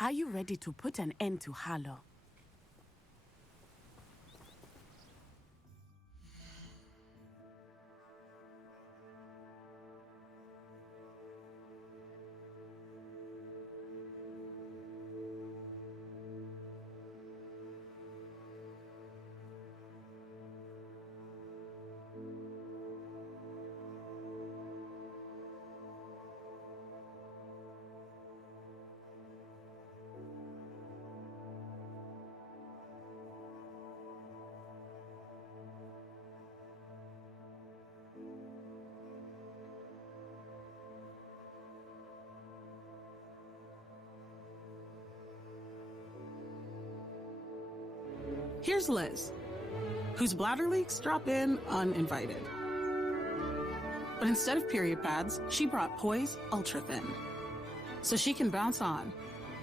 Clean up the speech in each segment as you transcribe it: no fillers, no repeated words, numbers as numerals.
Are you ready to put an end to Harlow? Here's Liz, whose bladder leaks drop in uninvited. But instead of period pads, she brought Poise Ultra Thin, so she can bounce on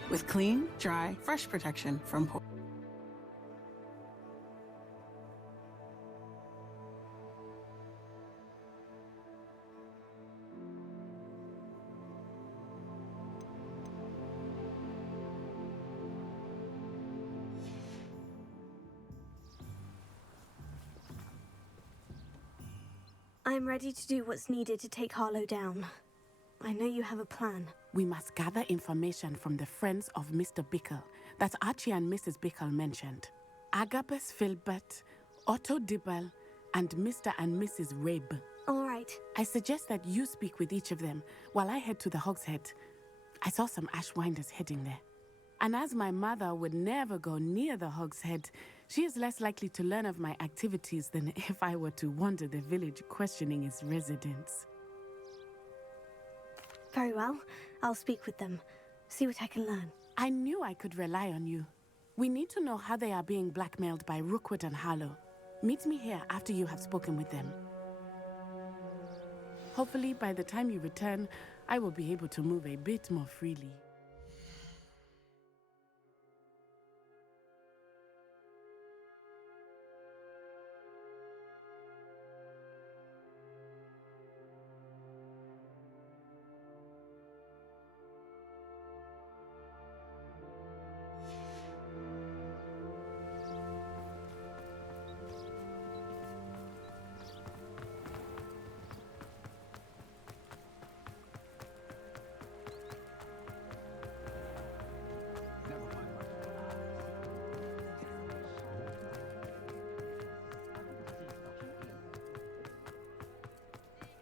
with clean, dry, fresh protection from Poise. I'm ready to do what's needed to take Harlow down. I know you have a plan. We must gather information from the friends of Mr. Bickle that Archie and Mrs. Bickle mentioned. Agabus Filbert, Otto Dibble, and Mr. and Mrs. Rabe. All right. I suggest that you speak with each of them while I head to the Hog's Head. I saw some Ashwinders heading there. And as my mother would never go near the Hog's Head, she is less likely to learn of my activities than if I were to wander the village questioning its residents. Very well. I'll speak with them. See what I can learn. I knew I could rely on you. We need to know how they are being blackmailed by Rookwood and Harlow. Meet me here after you have spoken with them. Hopefully, by the time you return, I will be able to move a bit more freely.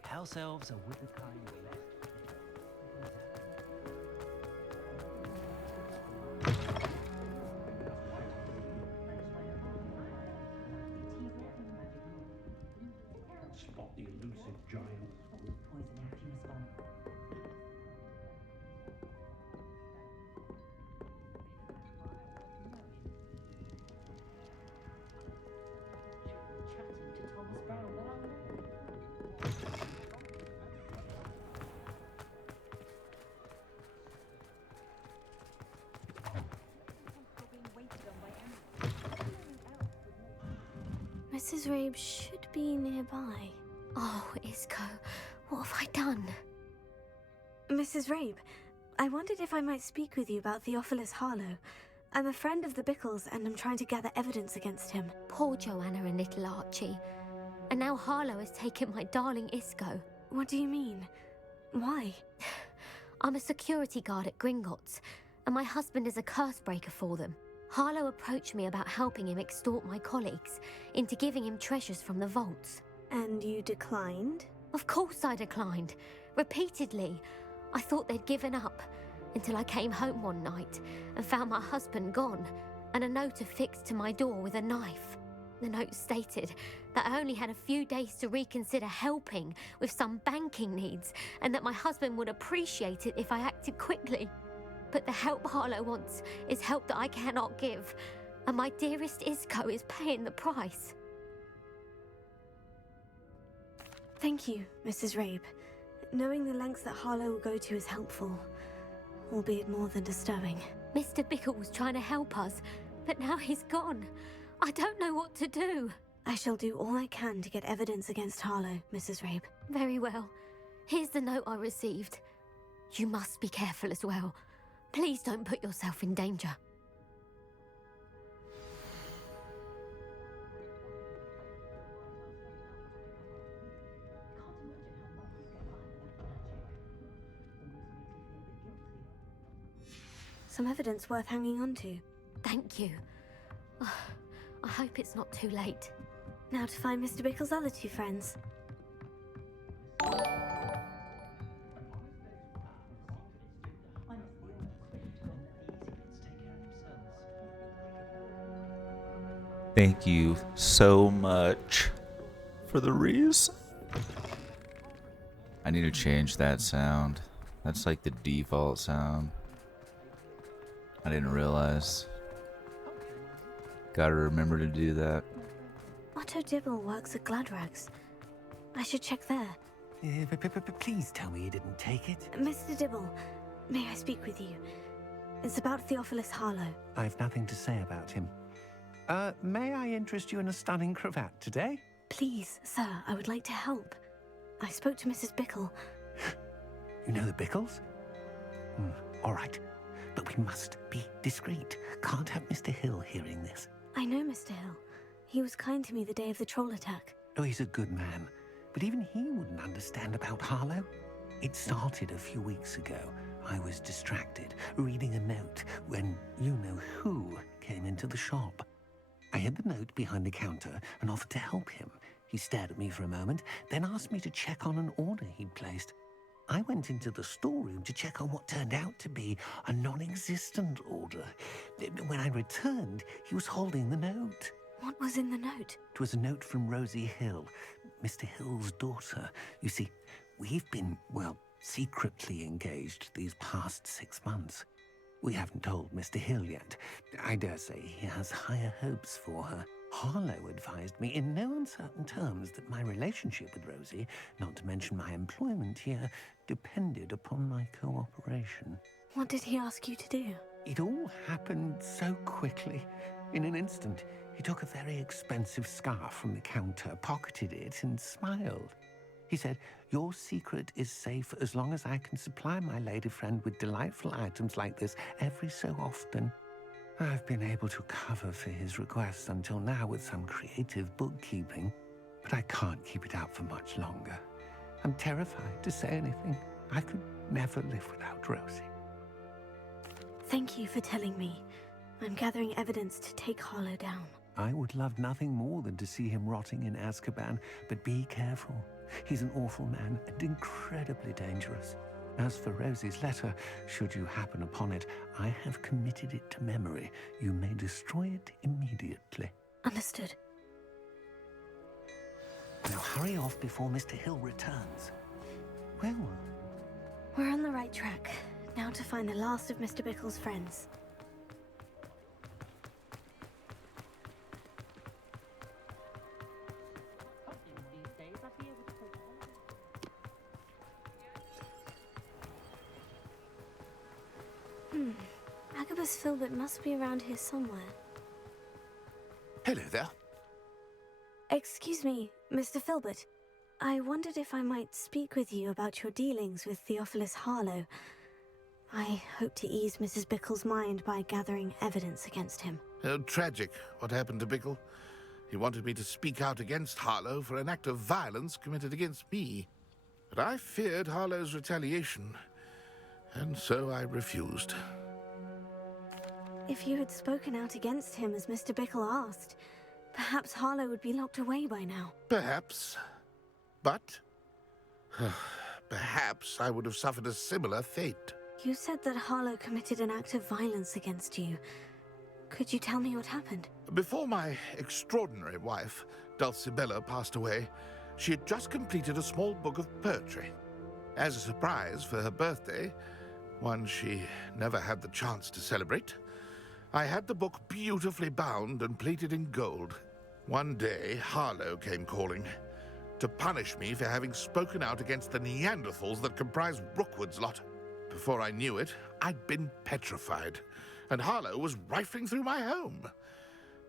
House elves are with the kind left. Spot the elusive giant. Mrs. Rabe should be nearby. Oh, Isco, what have I done? Mrs. Rabe, I wondered if I might speak with you about Theophilus Harlow. I'm a friend of the Bickles and I'm trying to gather evidence against him. Poor Joanna and little Archie. And now Harlow has taken my darling Isco. What do you mean? Why? I'm a security guard at Gringotts, and my husband is a curse breaker for them. Harlow approached me about helping him extort my colleagues into giving him treasures from the vaults. And you declined? Of course I declined. Repeatedly. I thought they'd given up, until I came home one night and found my husband gone, and a note affixed to my door with a knife. The note stated that I only had a few days to reconsider helping with some banking needs, and that my husband would appreciate it if I acted quickly. But the help Harlow wants is help that I cannot give, and my dearest Isco is paying the price. Thank you, Mrs. Rabe. Knowing the lengths that Harlow will go to is helpful, albeit more than disturbing. Mr. Bickle was trying to help us, but now he's gone. I don't know what to do. I shall do all I can to get evidence against Harlow, Mrs. Rabe. Very well. Here's the note I received. You must be careful as well. Please don't put yourself in danger. Some evidence worth hanging on to. Thank you. I hope it's not too late. Now to find Mr. Bickle's other two friends. Thank you so much for the reason. I need to change that sound. That's like the default sound. I didn't realize. Gotta remember to do that. Otto Dibble works at Gladrags. I should check there. Please tell me you didn't take it. Mr. Dibble, may I speak with you? It's about Theophilus Harlow. I've nothing to say about him. May I interest you in a stunning cravat today? Please, sir, I would like to help. I spoke to Mrs. Bickle. You know the Bickles? All right. But we must be discreet. Can't have Mr. Hill hearing this. I know Mr. Hill. He was kind to me the day of the troll attack. Oh, he's a good man. But even he wouldn't understand about Harlow. It started a few weeks ago. I was distracted, reading a note, when you-know-who came into the shop. I hid the note behind the counter and offered to help him. He stared at me for a moment, then asked me to check on an order he'd placed. I went into the storeroom to check on what turned out to be a non-existent order. When I returned, he was holding the note. What was in the note? It was a note from Rosie Hill, Mr. Hill's daughter. You see, we've been, secretly engaged these past 6 months. We haven't told Mr. Hill yet. I dare say he has higher hopes for her. Harlow advised me in no uncertain terms that my relationship with Rosie, not to mention my employment here, depended upon my cooperation. What did he ask you to do? It all happened so quickly. In an instant, he took a very expensive scarf from the counter, pocketed it, and smiled. He said, "Your secret is safe as long as I can supply my lady friend with delightful items like this every so often." I've been able to cover for his requests until now with some creative bookkeeping, but I can't keep it out for much longer. I'm terrified to say anything. I could never live without Rosie. Thank you for telling me. I'm gathering evidence to take Harlow down. I would love nothing more than to see him rotting in Azkaban, but be careful. He's an awful man and incredibly dangerous. As for Rosie's letter, should you happen upon it, I have committed it to memory. You may destroy it immediately. Understood. Now hurry off before Mr. Hill returns. Well, We're on the right track. Now to find the last of Mr. Bickle's friends. Agabus Filbert must be around here somewhere. Hello there. Excuse me, Mr. Filbert. I wondered if I might speak with you about your dealings with Theophilus Harlow. I hope to ease Mrs. Bickle's mind by gathering evidence against him. Tragic, what happened to Bickle. He wanted me to speak out against Harlow for an act of violence committed against me. But I feared Harlow's retaliation, and so I refused. If you had spoken out against him as Mr. Bickle asked, perhaps Harlow would be locked away by now. Perhaps. But perhaps I would have suffered a similar fate. You said that Harlow committed an act of violence against you. Could you tell me what happened? Before my extraordinary wife, Dulcibella, passed away, she had just completed a small book of poetry. As a surprise for her birthday, one she never had the chance to celebrate, I had the book beautifully bound and plated in gold. One day, Harlow came calling to punish me for having spoken out against the Neanderthals that comprise Rookwood's lot. Before I knew it, I'd been petrified, and Harlow was rifling through my home.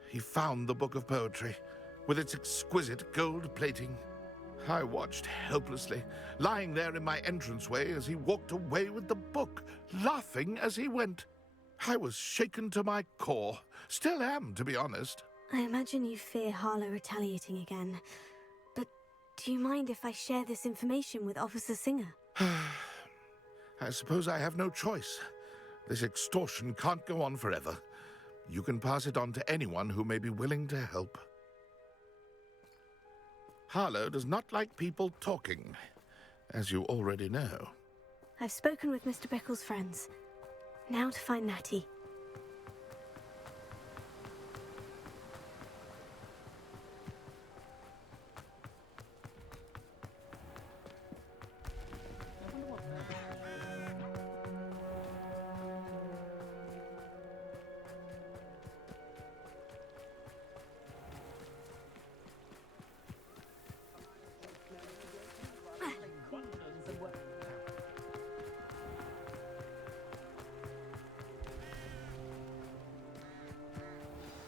He found the book of poetry, with its exquisite gold plating, I watched helplessly, lying there in my entranceway as he walked away with the book, laughing as he went. I was shaken to my core. Still am, to be honest. I imagine you fear Harlow retaliating again. But do you mind if I share this information with Officer Singer? I suppose I have no choice. This extortion can't go on forever. You can pass it on to anyone who may be willing to help. Harlow does not like people talking, as you already know. I've spoken with Mr. Bickle's friends. Now to find Natty.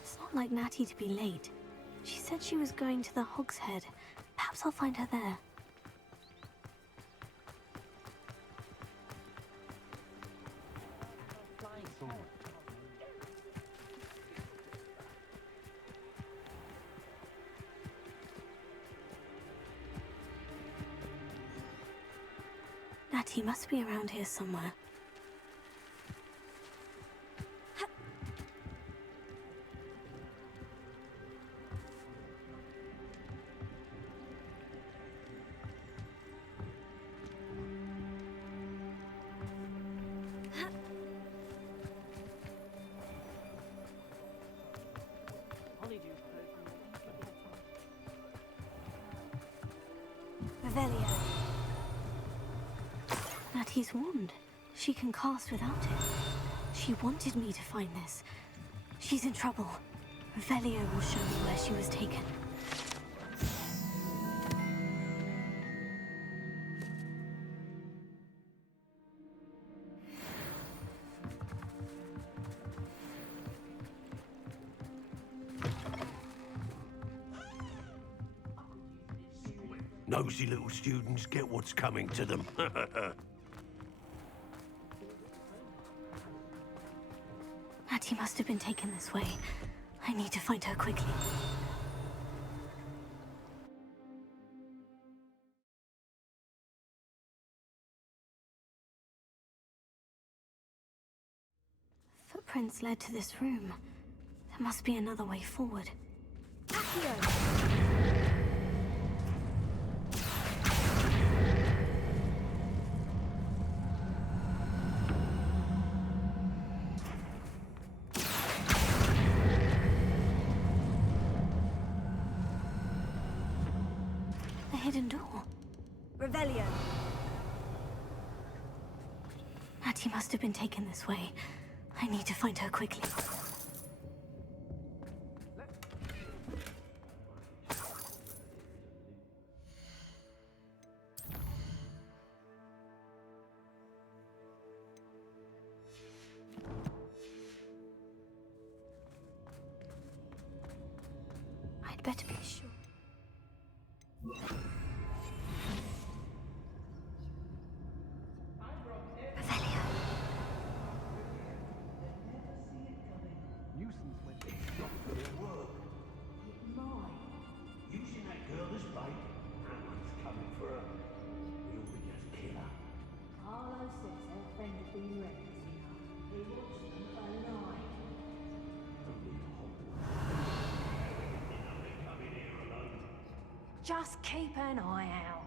It's not like Natty to be late. She said she was going to the Hog's Head. Perhaps I'll find her there. Natty must be around here somewhere. Revelio. Natty's wand. She can cast without it. She wanted me to find this. She's in trouble. Revelio will show me where she was taken. Nosy little students get what's coming to them. Natty must have been taken this way. I need to find her quickly. Footprints led to this room. There must be another way forward. Accio! Hidden door. Revelio. Natty must have been taken this way. I need to find her quickly. I'd better be sure. Using that girl as bait, and one's coming for her. We'll just kill her. Harlow says her friend has been reckless enough. He wants them alive. Just keep an eye out.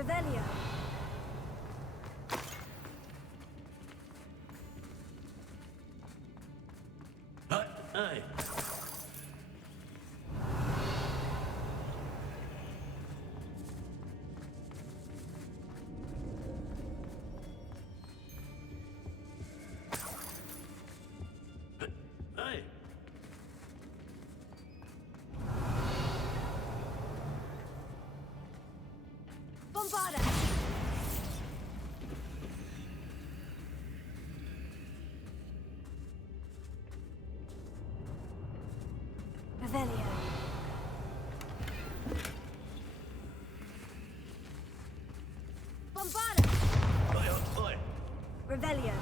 Revelio. Hey. Hey. Bombarda. Revelio. Bombarda. Oi. Revelio.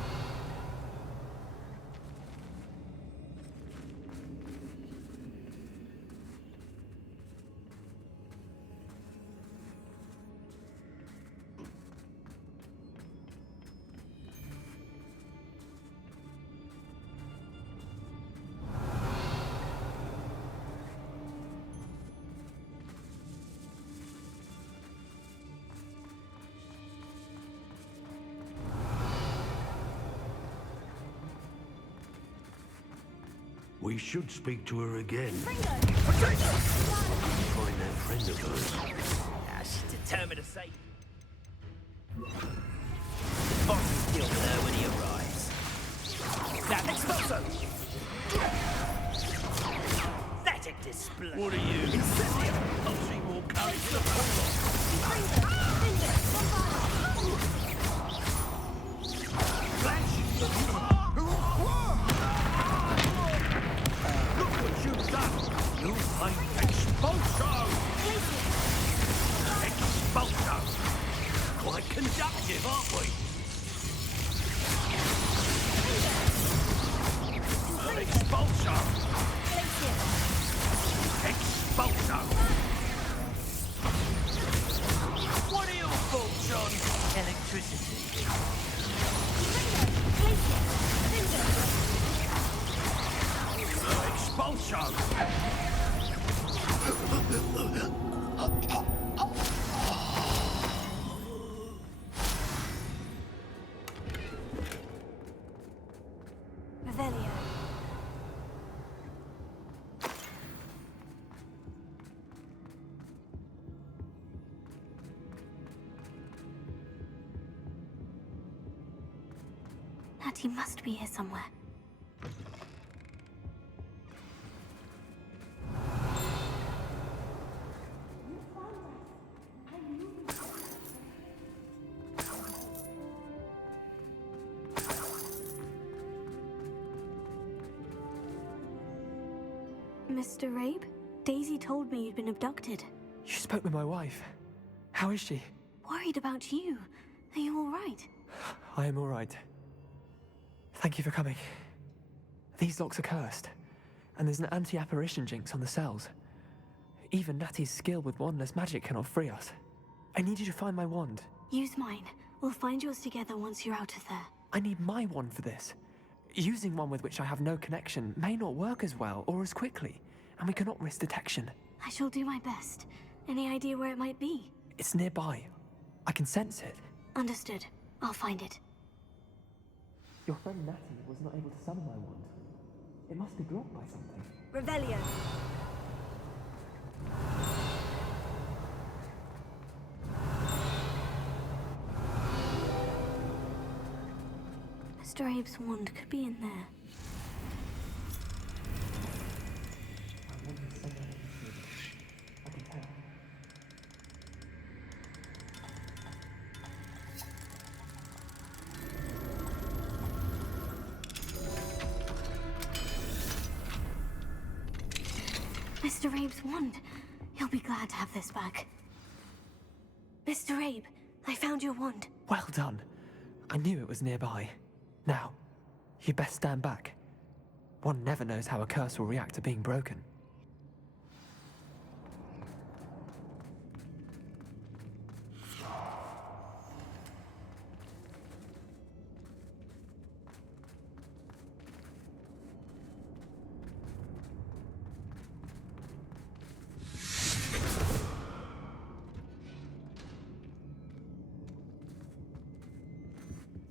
We should speak to her again. Ringo. Find that friend of hers. She's determined to save you. Boss will deal with her when he arrives. Now, expulso! Pathetic display. What are you? Incendio! I'll see more courage to pull off. Flash! Look what you've done! You find expulso! Expulso! Quite conductive, aren't we? Expulso! Expulso! What are your thoughts on electricity? Expulso! Revelio. Natty must be here somewhere. Mr. Rabe, Daisy told me you'd been abducted. You spoke with my wife. How is she? Worried about you. Are you all right? I am all right. Thank you for coming. These locks are cursed, and there's an anti-apparition jinx on the cells. Even Natty's skill with wandless magic cannot free us. I need you to find my wand. Use mine. We'll find yours together once you're out of there. I need my wand for this. Using one with which I have no connection may not work as well or as quickly, and we cannot risk detection. I shall do my best. Any idea where it might be? It's nearby. I can sense it. Understood. I'll find it. Your friend Natty was not able to summon my wand. It must be blocked by something. Revelio. Mr. Abe's wand could be in there. My wand is somewhere in this room. I can tell. Mr. Abe's wand. He'll be glad to have this back. Mr. Abe, I found your wand. Well done. I knew it was nearby. Now, you best stand back. One never knows how a curse will react to being broken.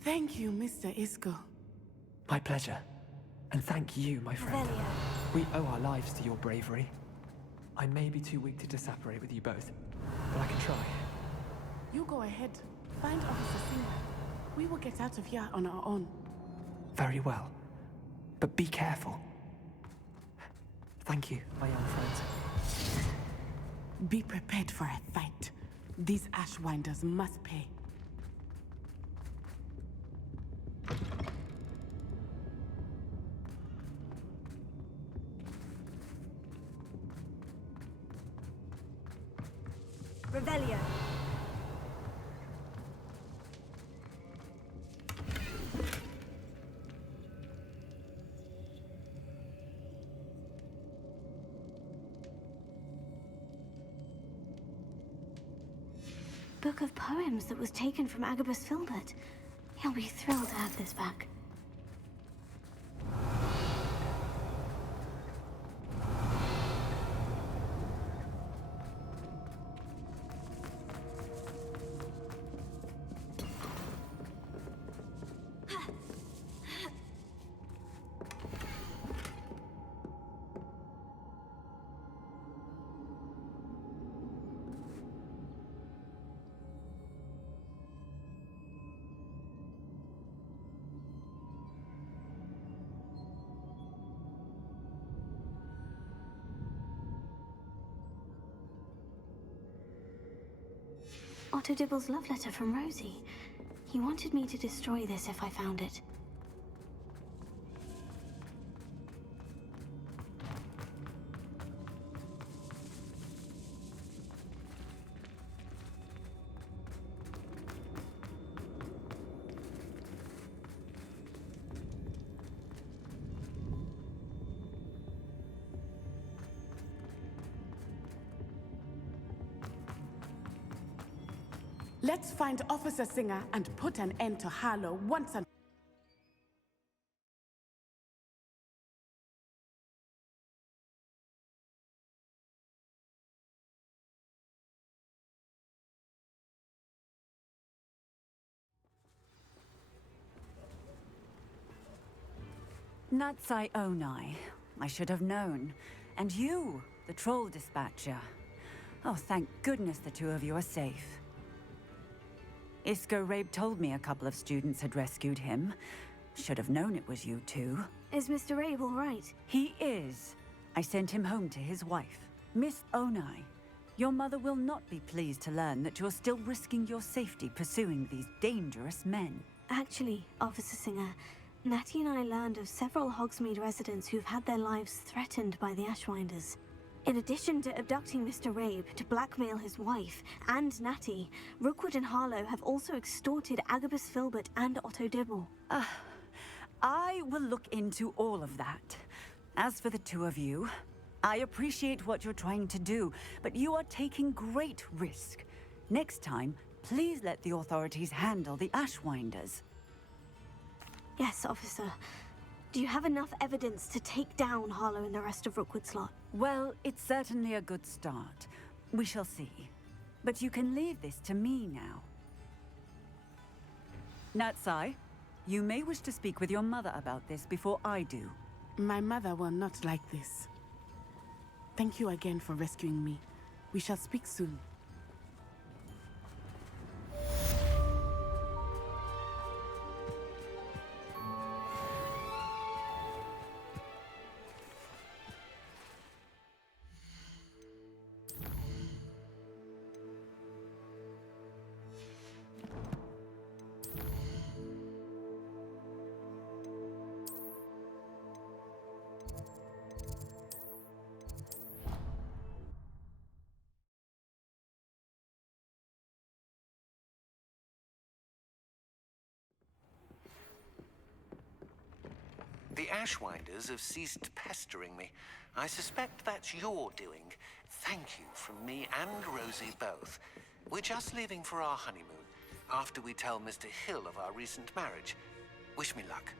Thank you, Mr. Isco. My pleasure. And thank you, my friend. Revelio. We owe our lives to your bravery. I may be too weak to disapparate with you both, but I can try. You go ahead. Find Officer Singer. We will get out of here on our own. Very well. But be careful. Thank you, my young friends. Be prepared for a fight. These Ashwinders must pay. Revelio. Book of poems that was taken from Agabus Filbert. He'll be thrilled to have this back. Otto Dibble's love letter from Rosie. He wanted me to destroy this if I found it. Let's find Officer Singer and put an end to Harlow once and... Natsai Onai. I should have known. And you, the troll dispatcher. Oh, thank goodness the two of you are safe. Isco Rabe told me a couple of students had rescued him. Should have known it was you two. Is Mr. Rabe all right? He is. I sent him home to his wife. Miss Onai, your mother will not be pleased to learn that you're still risking your safety pursuing these dangerous men. Actually, Officer Singer, Natty and I learned of several Hogsmeade residents who've had their lives threatened by the Ashwinders. In addition to abducting Mr. Rabe to blackmail his wife and Natty, Rookwood and Harlow have also extorted Agabus Filbert and Otto Dibble. I will look into all of that. As for the two of you, I appreciate what you're trying to do, but you are taking great risk. Next time, please let the authorities handle the Ashwinders. Yes, officer. Do you have enough evidence to take down Harlow and the rest of Rookwood's lot? Well, it's certainly a good start. We shall see. But you can leave this to me now. Natsai, you may wish to speak with your mother about this before I do. My mother will not like this. Thank you again for rescuing me. We shall speak soon. The Ashwinders have ceased pestering me. I suspect that's your doing. Thank you from me and Rosie both. We're just leaving for our honeymoon, after we tell Mr. Hill of our recent marriage. Wish me luck.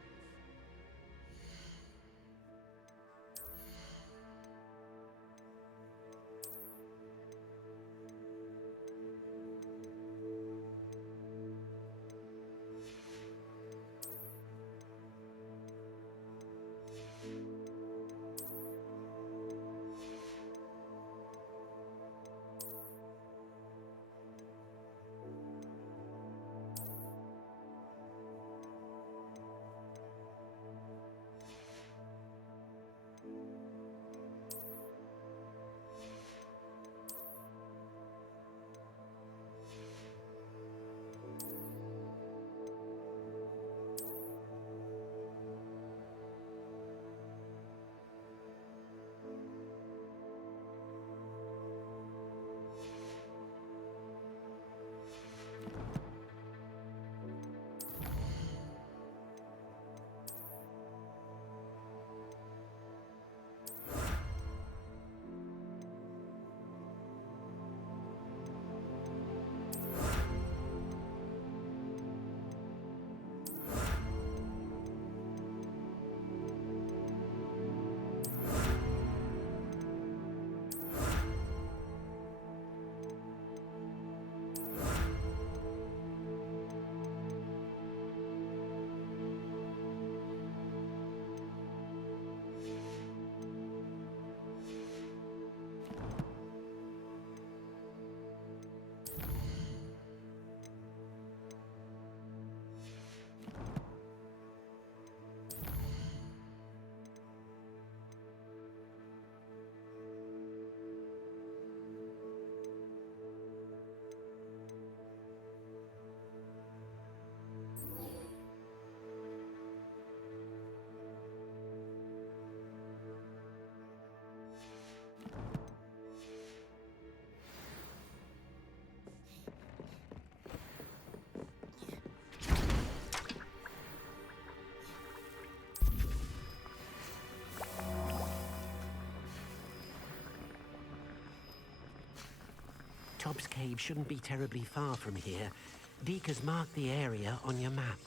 Tobbs Cave shouldn't be terribly far from here. Deke has marked the area on your map.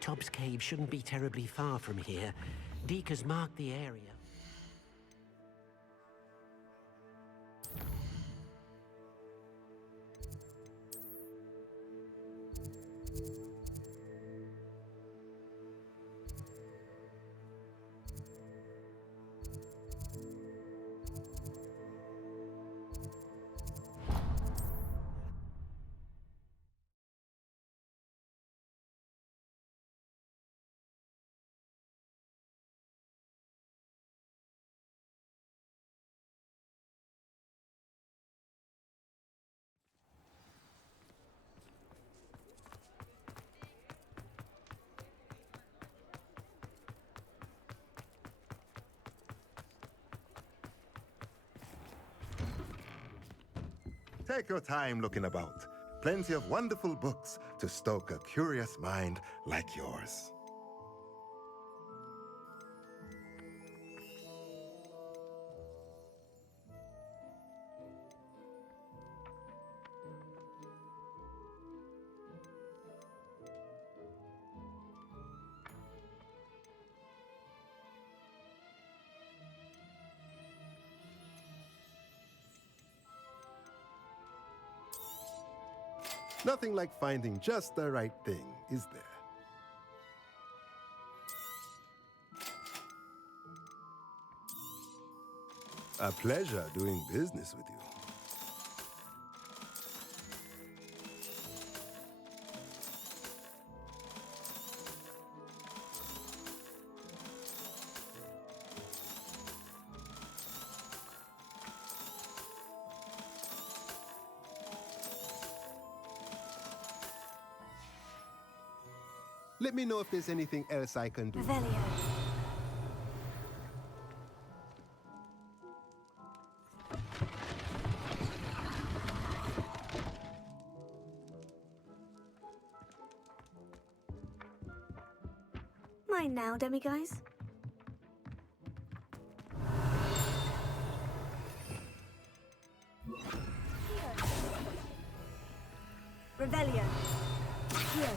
Tobbs Cave shouldn't be terribly far from here. Deke has marked the area. Take your time looking about. Plenty of wonderful books to stoke a curious mind like yours. Nothing like finding just the right thing, is there? A pleasure doing business with you. Let me know if there's anything else I can do. Revelio. Mine now, demiguise. Revelio. Here.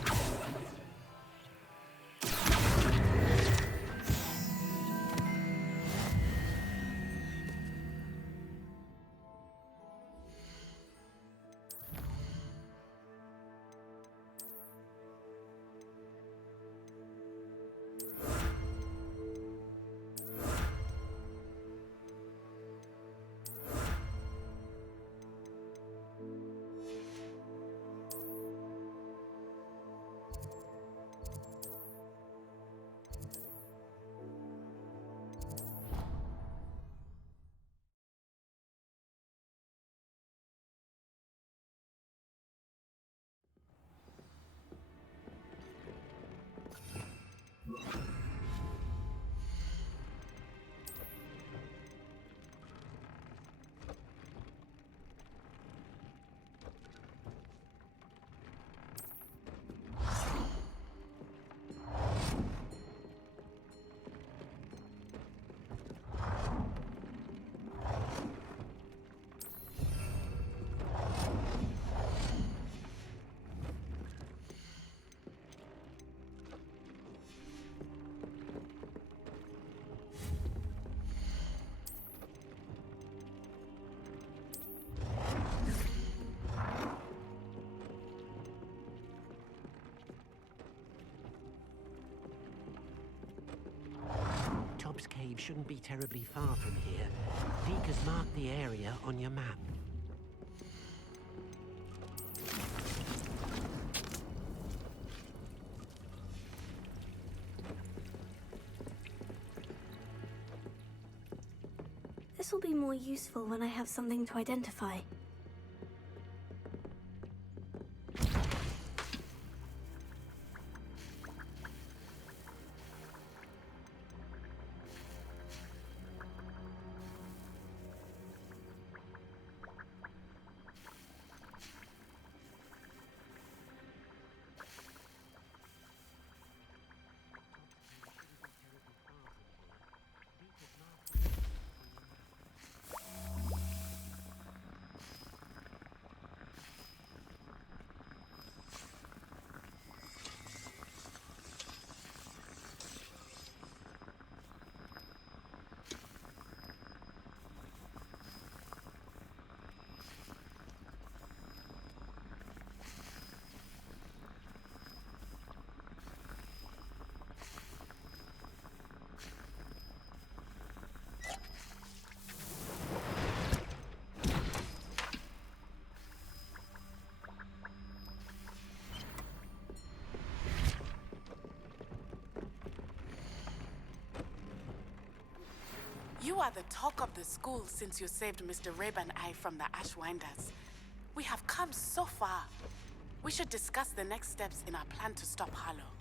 shouldn't be terribly far from here. Deke has marked the area on your map. This will be more useful when I have something to identify. You are the talk of the school since you saved Mr. Rabe and I from the Ashwinders. We have come so far. We should discuss the next steps in our plan to stop Harlow.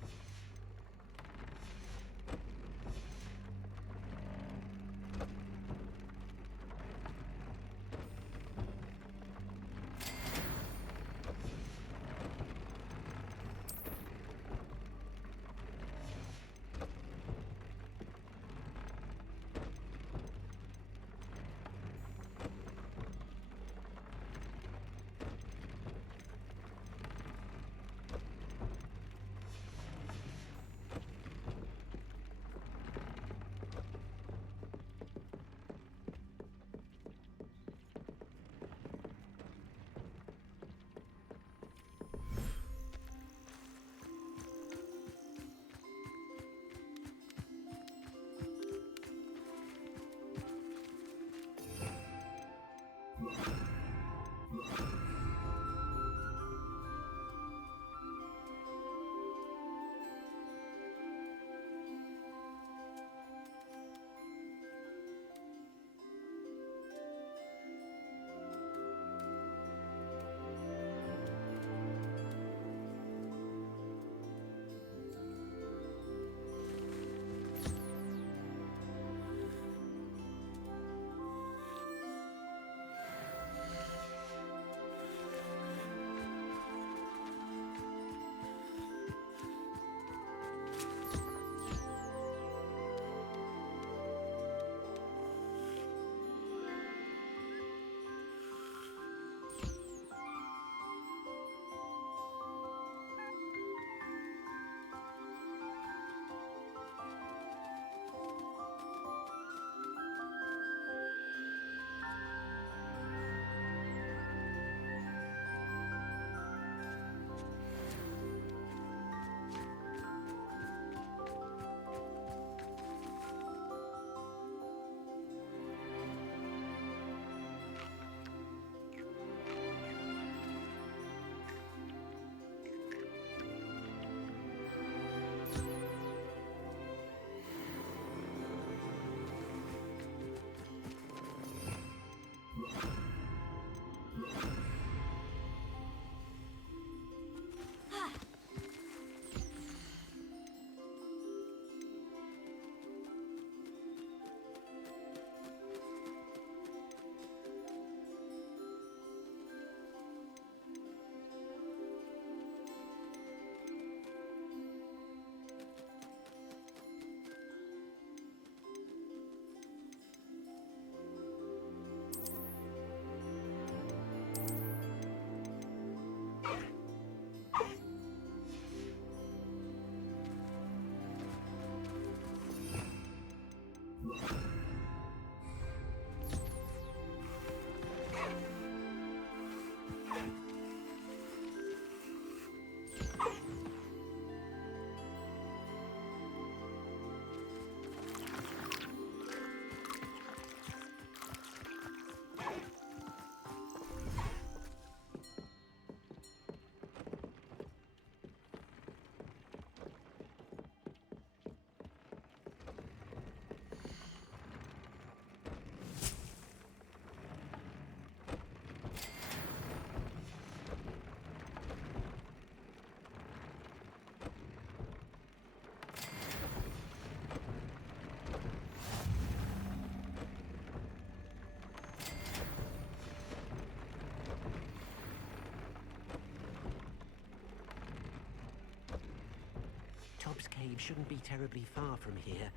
Pope's Cave shouldn't be terribly far from here.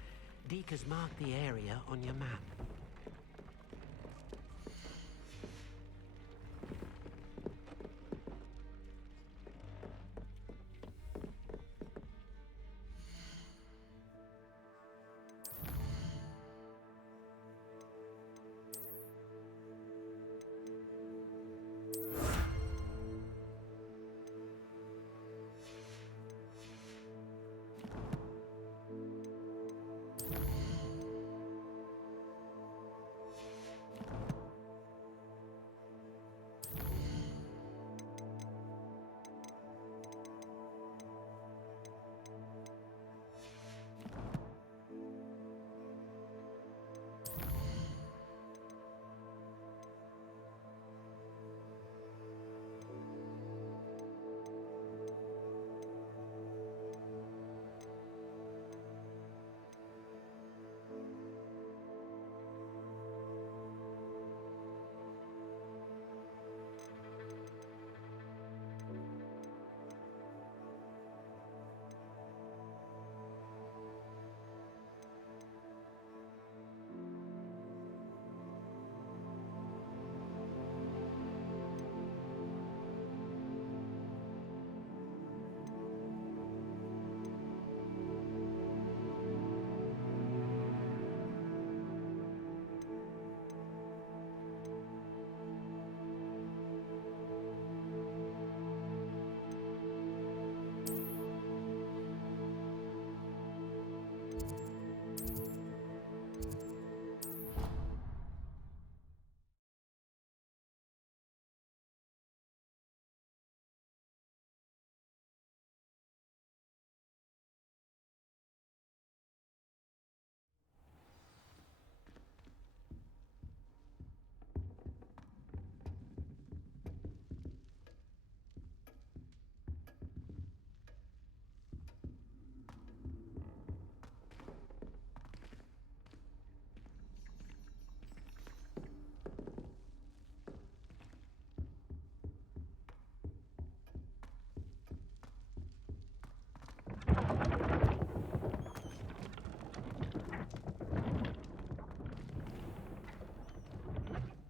Deke has marked the area on your map.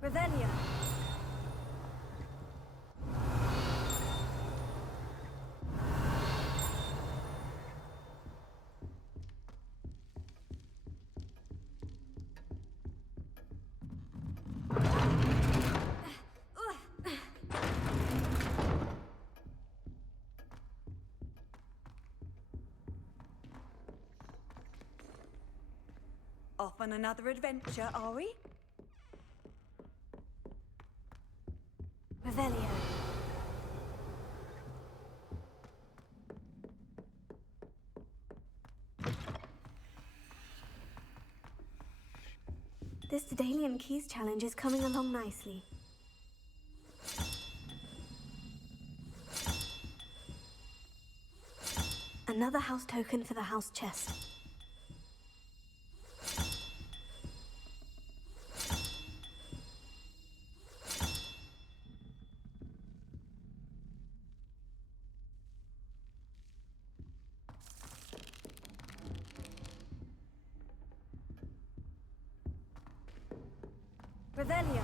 Revelio. Off on another adventure, are we? Revelio. This Daedalian Keys challenge is coming along nicely. Another house token for the house chest. Revelio.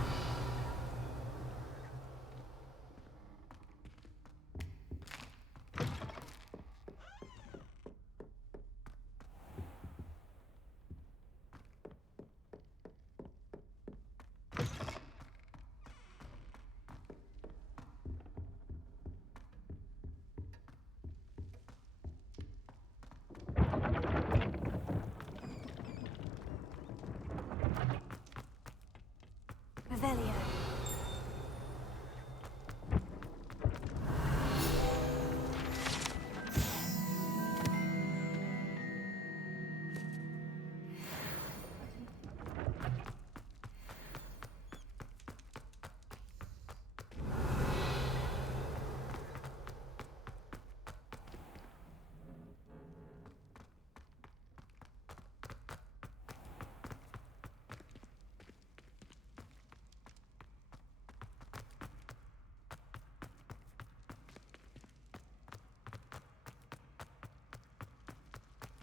Revelio.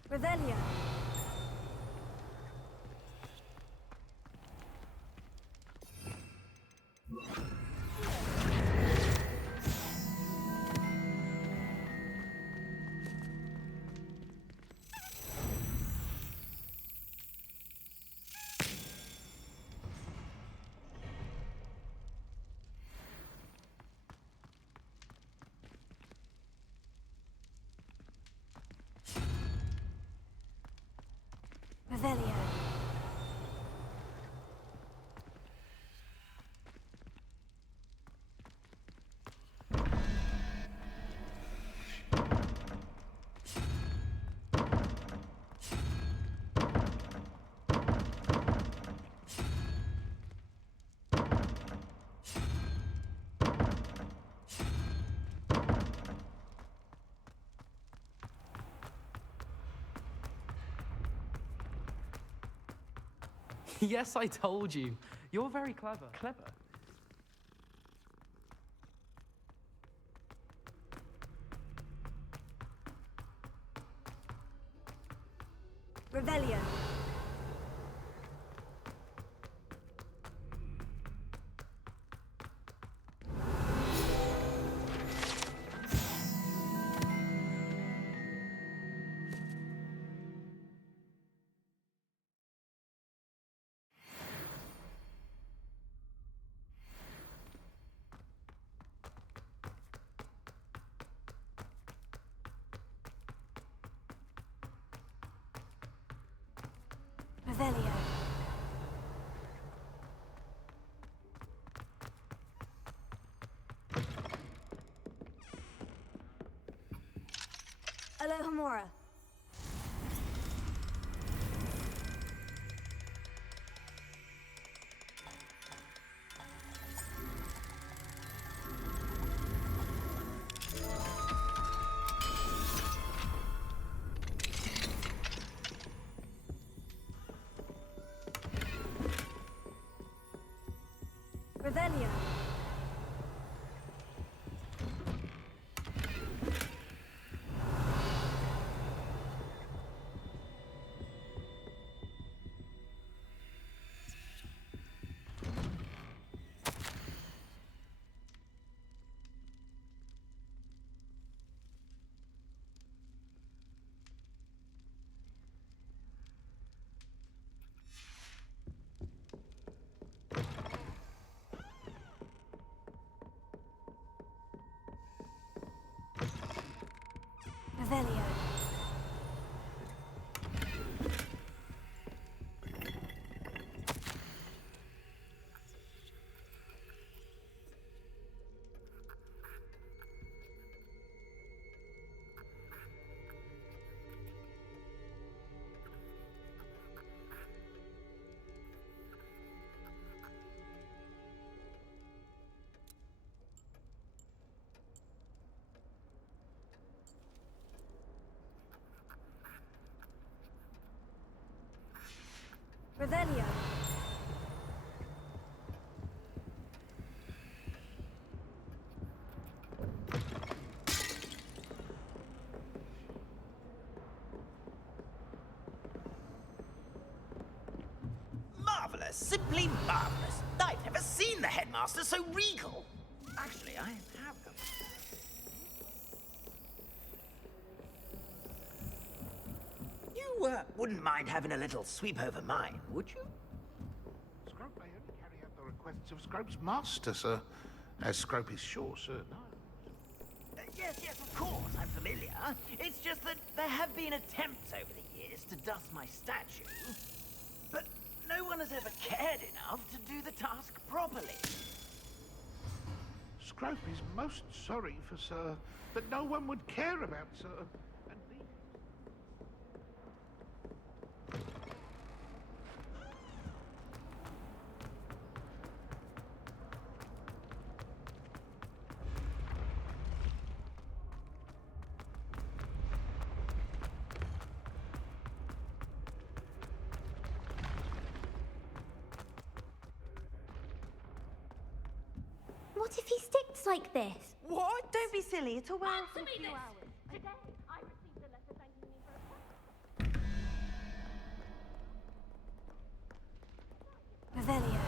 Revelio. Revelio. Yes, I told you. You're very clever. Clever? Revelio. Revelio. Alohomora. Revelio. Revelio. Revelio. Marvelous, simply marvelous. I've never seen the headmaster so regal. Actually, I have. You wouldn't mind having a little sweep over mine, would you? Scrope may only carry out the requests of Scrope's master, sir. As Scrope is sure, sir. Yes, of course, I'm familiar. It's just that there have been attempts over the years to dust my statue. But no one has ever cared enough to do the task properly. Scrope is most sorry for sir that no one would care about sir. And What if he sticks like this? What? Don't be silly. It'll wear off in Answer a me few this! hours. Today, I received a letter thanking me for a Revelio.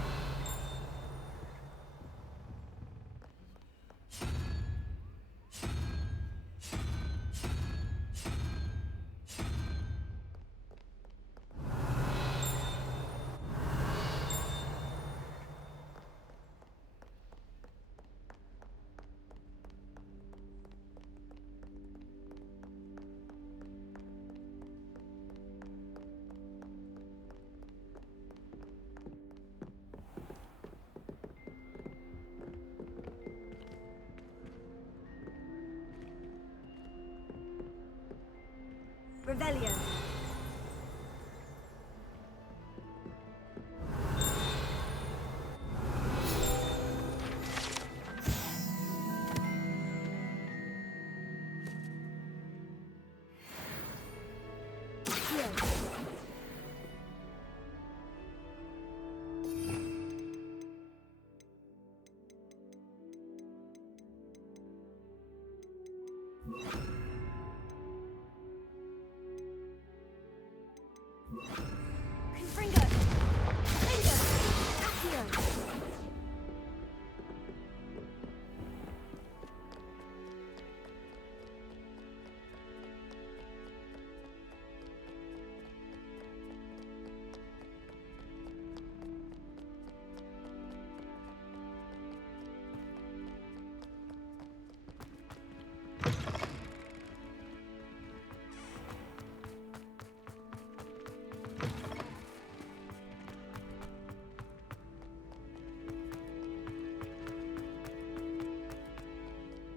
Revelio. Confringo! Bingo! Accio!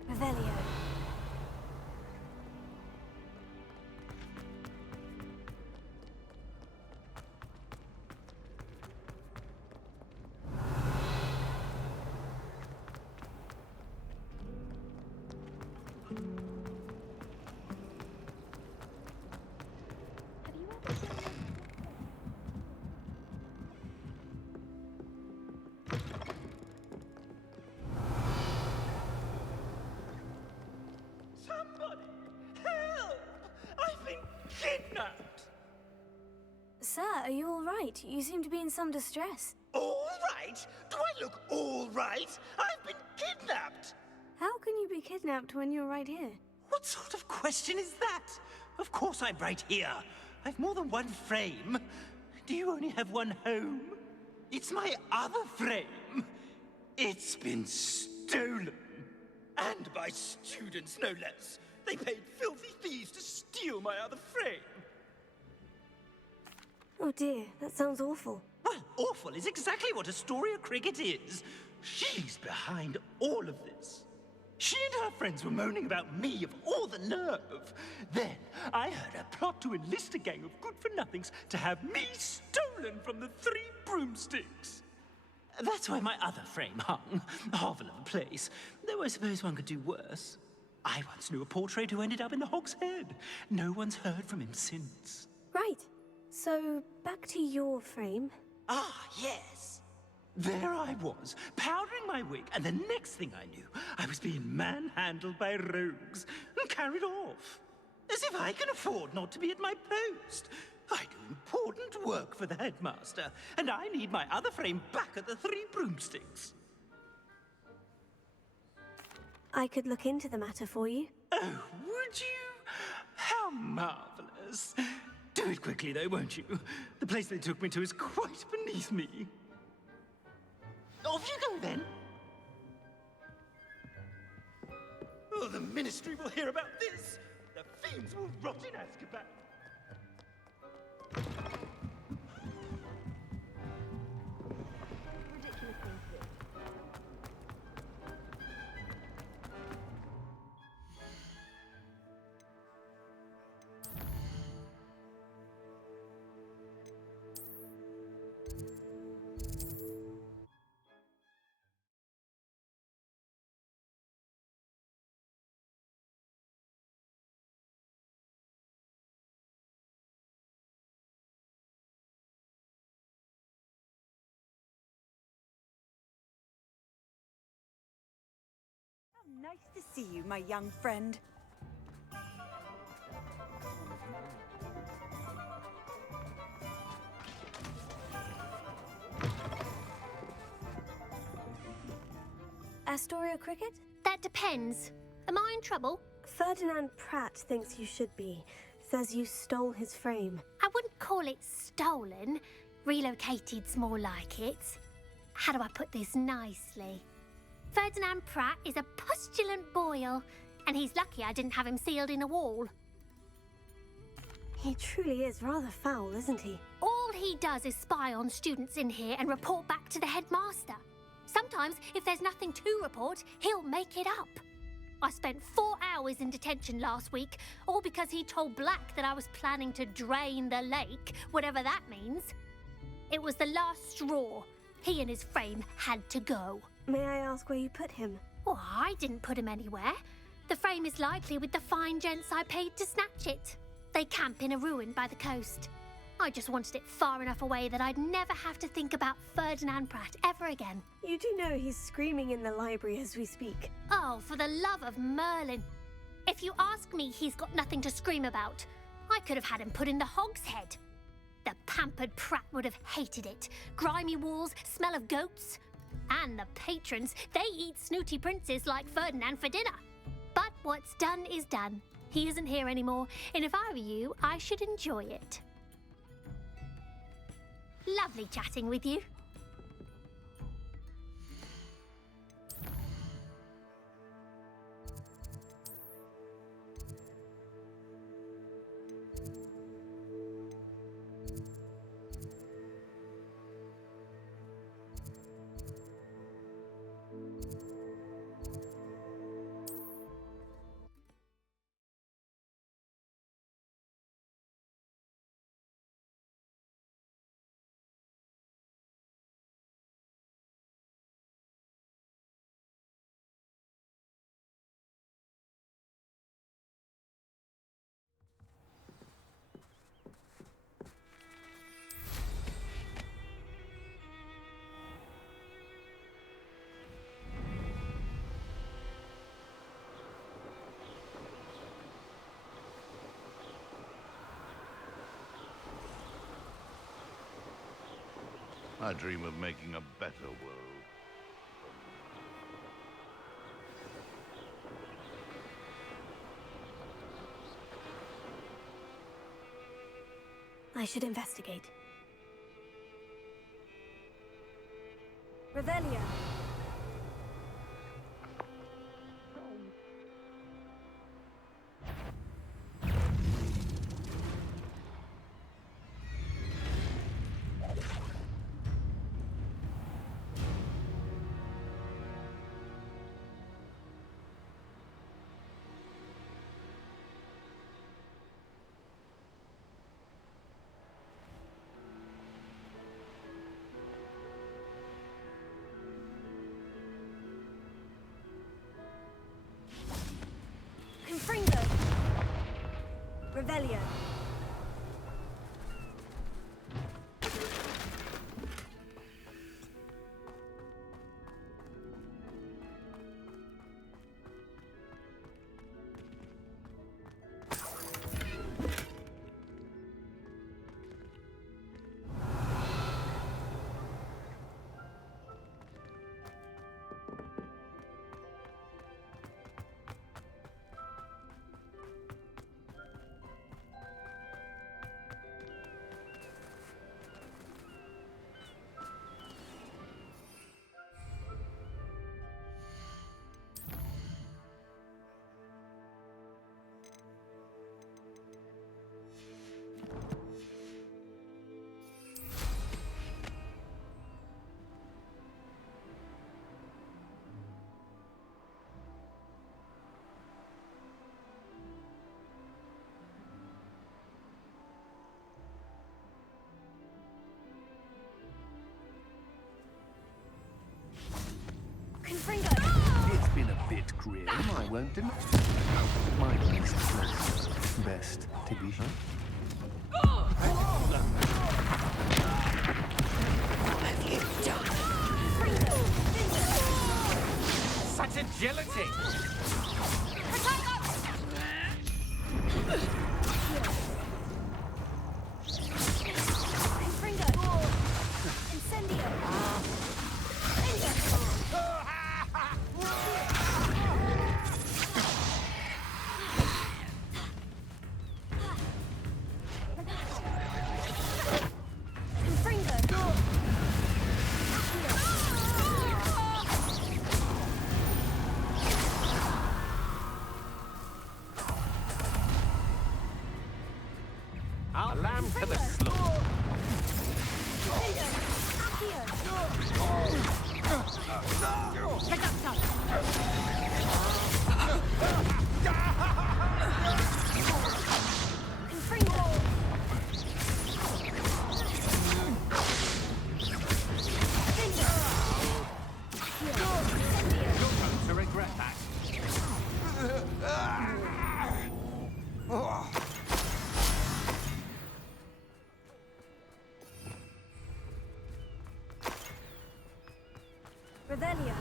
Revelio. Somebody! Help! I've been kidnapped! Sir, are you all right? You seem to be in some distress. All right? Do I look all right? I've been kidnapped! How can you be kidnapped when you're right here? What sort of question is that? Of course I'm right here. I've more than one frame. Do you only have one home? It's my other frame. It's been stolen. And by students, no less. They paid filthy thieves to steal my other frame. Oh dear, that sounds awful. Well, awful is exactly what Astoria Cricket is. She's behind all of this. She and her friends were moaning about me, of all the nerve. Then I heard her plot to enlist a gang of good-for-nothings to have me stolen from the Three Broomsticks. That's why my other frame hung. Hovel of a place. Though I suppose one could do worse. I once knew a portrait who ended up in the Hog's Head. No one's heard from him since. Right. So, back to your frame. Ah, yes. There I was, powdering my wig, and the next thing I knew, I was being manhandled by rogues and carried off. As if I can afford not to be at my post. I do important work for the headmaster, and I need my other frame back at the Three Broomsticks. I could look into the matter for you. Oh, would you? How marvelous. Do it quickly, though, won't you? The place they took me to is quite beneath me. Off you go, then. Oh, the Ministry will hear about this. The fiends will rot in Azkaban. Ridiculous thing to do. Nice to see you, my young friend. Astoria Cricket? That depends. Am I in trouble? Ferdinand Pratt thinks you should be. Says you stole his frame. I wouldn't call it stolen. Relocated's more like it. How do I put this nicely? Ferdinand Pratt is a postulant boil, and he's lucky I didn't have him sealed in a wall. He truly is rather foul, isn't he? All he does is spy on students in here and report back to the headmaster. Sometimes, if there's nothing to report, he'll make it up. I spent 4 hours in detention last week, all because he told Black that I was planning to drain the lake, whatever that means. It was the last straw. He and his frame had to go. May I ask where you put him? Well, I didn't put him anywhere. The frame is likely with the fine gents I paid to snatch it. They camp in a ruin by the coast. I just wanted it far enough away that I'd never have to think about Ferdinand Pratt ever again. You do know he's screaming in the library as we speak. Oh, for the love of Merlin. If you ask me, he's got nothing to scream about. I could have had him put in the hogshead. The pampered Pratt would have hated it. Grimy walls, smell of goats. And the patrons, they eat snooty princes like Ferdinand for dinner. But what's done is done. He isn't here anymore, and if I were you, I should enjoy it. Lovely chatting with you. I dream of making a better world. I should investigate. Revelio. Confringo. Revelio. It's been a bit grim, I won't deny. My least best to be sure. What have you done? Such agility! Incendio. Revelio.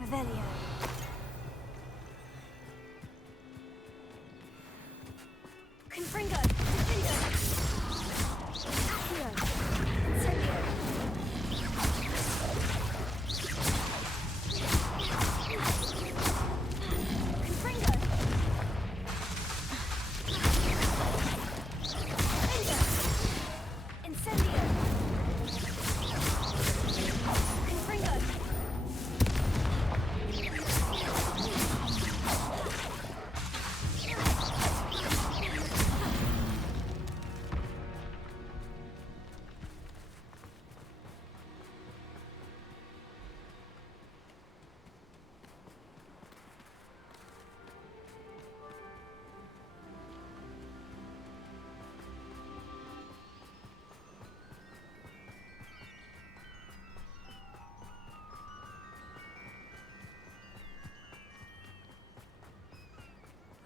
Revelio. Confringo. Confringo. Accio. Incendio. Confringo. Confringo. Incendio. Confringo.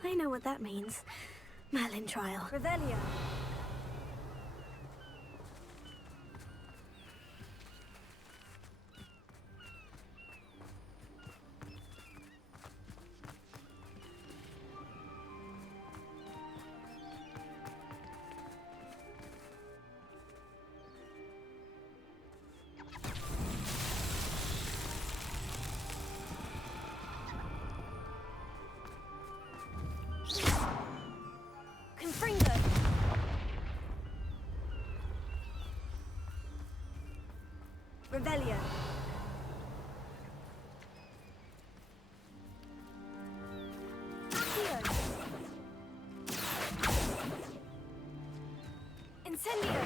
I know what that means. Merlin trial. Revelio. Confringo. Revelio. Accio. Incendio.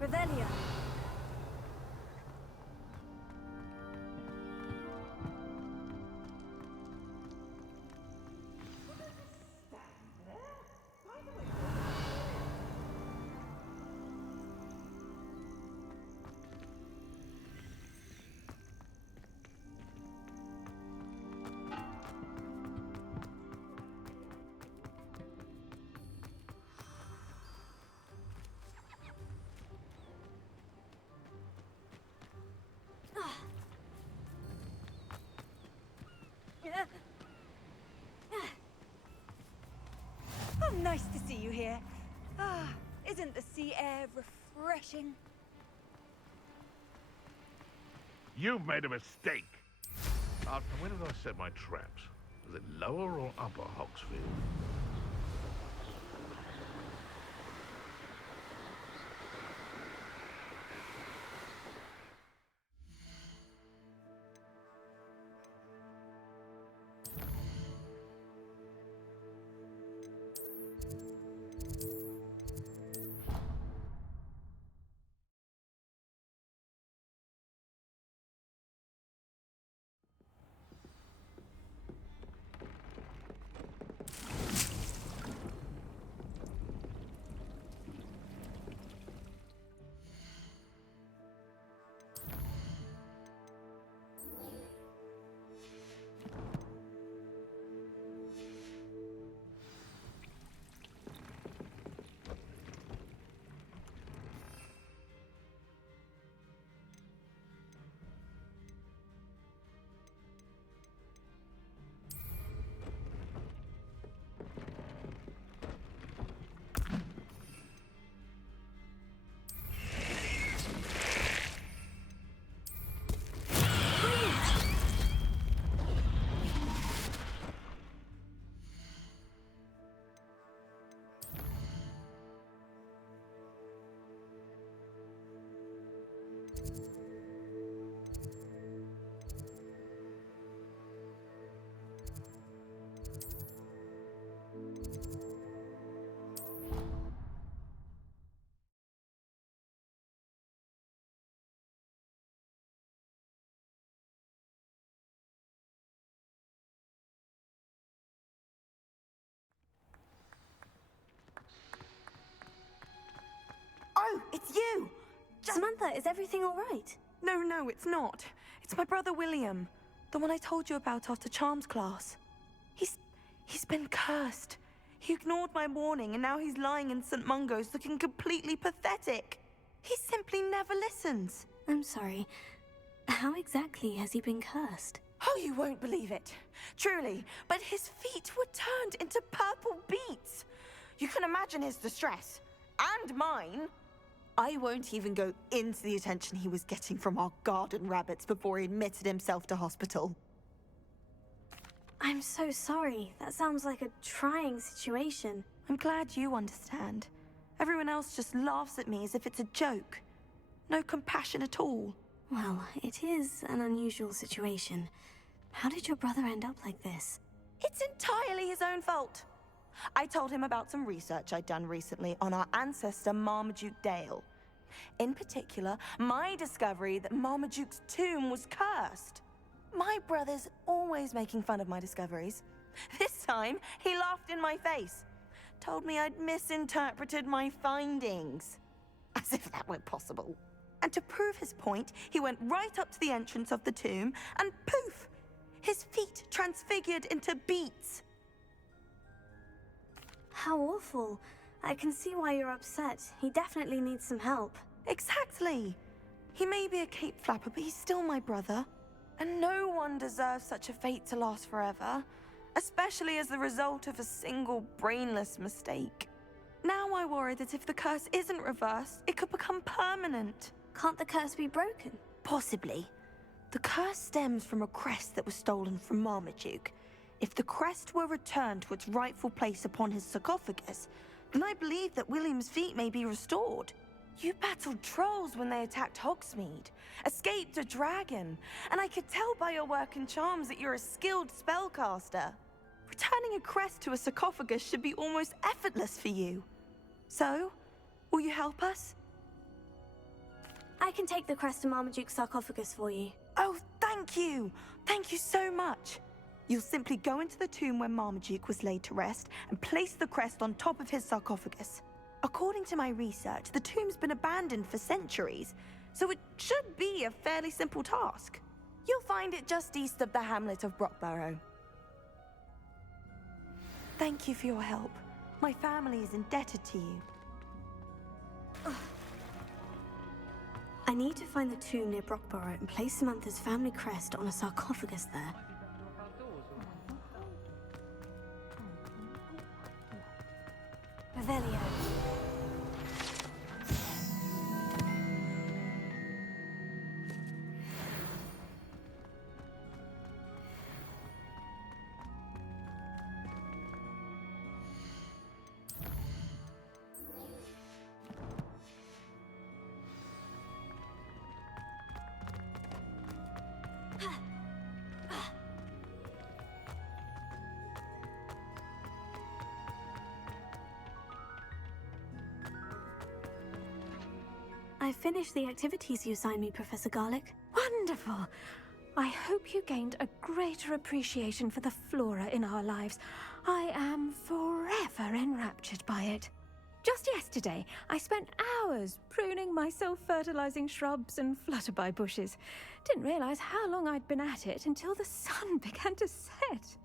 Revelio. Oh, nice to see you here. Ah, isn't the sea air refreshing? You've made a mistake. After when did I set my traps? Was it lower or upper Hogsfield? Oh, it's you! Samantha, is everything all right? No, it's not. It's my brother William, the one I told you about after charms class. He's been cursed. He ignored my warning, and now he's lying in St. Mungo's looking completely pathetic. He simply never listens. I'm sorry. How exactly has he been cursed? Oh, you won't believe it. Truly, but his feet were turned into purple beets. You can imagine his distress. And mine. I won't even go into the attention he was getting from our garden rabbits before he admitted himself to hospital. I'm so sorry. That sounds like a trying situation. I'm glad you understand. Everyone else just laughs at me as if it's a joke. No compassion at all. Well, it is an unusual situation. How did your brother end up like this? It's entirely his own fault. I told him about some research I'd done recently on our ancestor Marmaduke Dale. In particular, my discovery that Marmaduke's tomb was cursed. My brother's always making fun of my discoveries. This time, he laughed in my face. Told me I'd misinterpreted my findings. As if that were possible. And to prove his point, he went right up to the entrance of the tomb and poof! His feet transfigured into beets. How awful. I can see why you're upset. He definitely needs some help. Exactly. He may be a cape flapper, but he's still my brother. And no one deserves such a fate to last forever, especially as the result of a single brainless mistake. Now I worry that if the curse isn't reversed, it could become permanent. Can't the curse be broken? Possibly. The curse stems from a crest that was stolen from Marmaduke. If the crest were returned to its rightful place upon his sarcophagus, then I believe that William's feet may be restored. You battled trolls when they attacked Hogsmeade, escaped a dragon, and I could tell by your work and charms that you're a skilled spellcaster. Returning a crest to a sarcophagus should be almost effortless for you. So, will you help us? I can take the crest to Marmaduke's sarcophagus for you. Oh, thank you! Thank you so much! You'll simply go into the tomb where Marmaduke was laid to rest and place the crest on top of his sarcophagus. According to my research, the tomb's been abandoned for centuries, so it should be a fairly simple task. You'll find it just east of the hamlet of Brockborough. Thank you for your help. My family is indebted to you. I need to find the tomb near Brockborough and place Samantha's family crest on a sarcophagus there. Revelio. I finished the activities you assigned me, Professor Garlick. Wonderful! I hope you gained a greater appreciation for the flora in our lives. I am forever enraptured by it. Just yesterday, I spent hours pruning my self-fertilizing shrubs and flutterby bushes. Didn't realize how long I'd been at it until the sun began to set.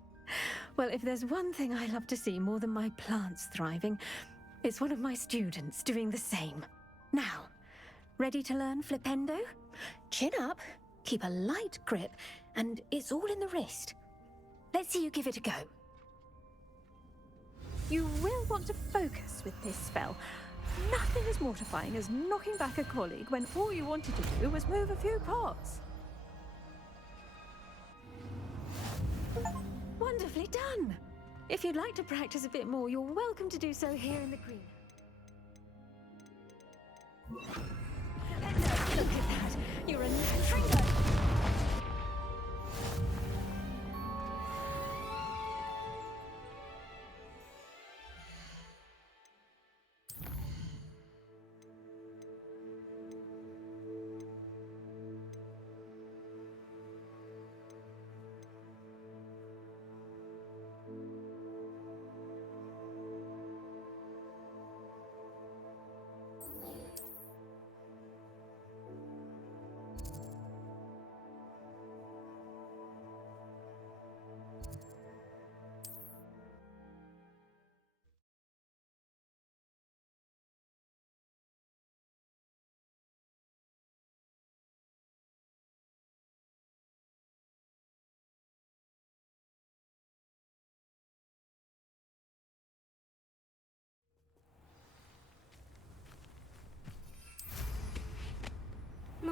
Well, if there's one thing I love to see more than my plants thriving, it's one of my students doing the same. Now, ready to learn Flipendo? Chin up, keep a light grip, and it's all in the wrist. Let's see you give it a go. You will want to focus with this spell. Nothing as mortifying as knocking back a colleague when all you wanted to do was move a few pots. Wonderfully done! If you'd like to practice a bit more, you're welcome to do so here in the green. Look at that!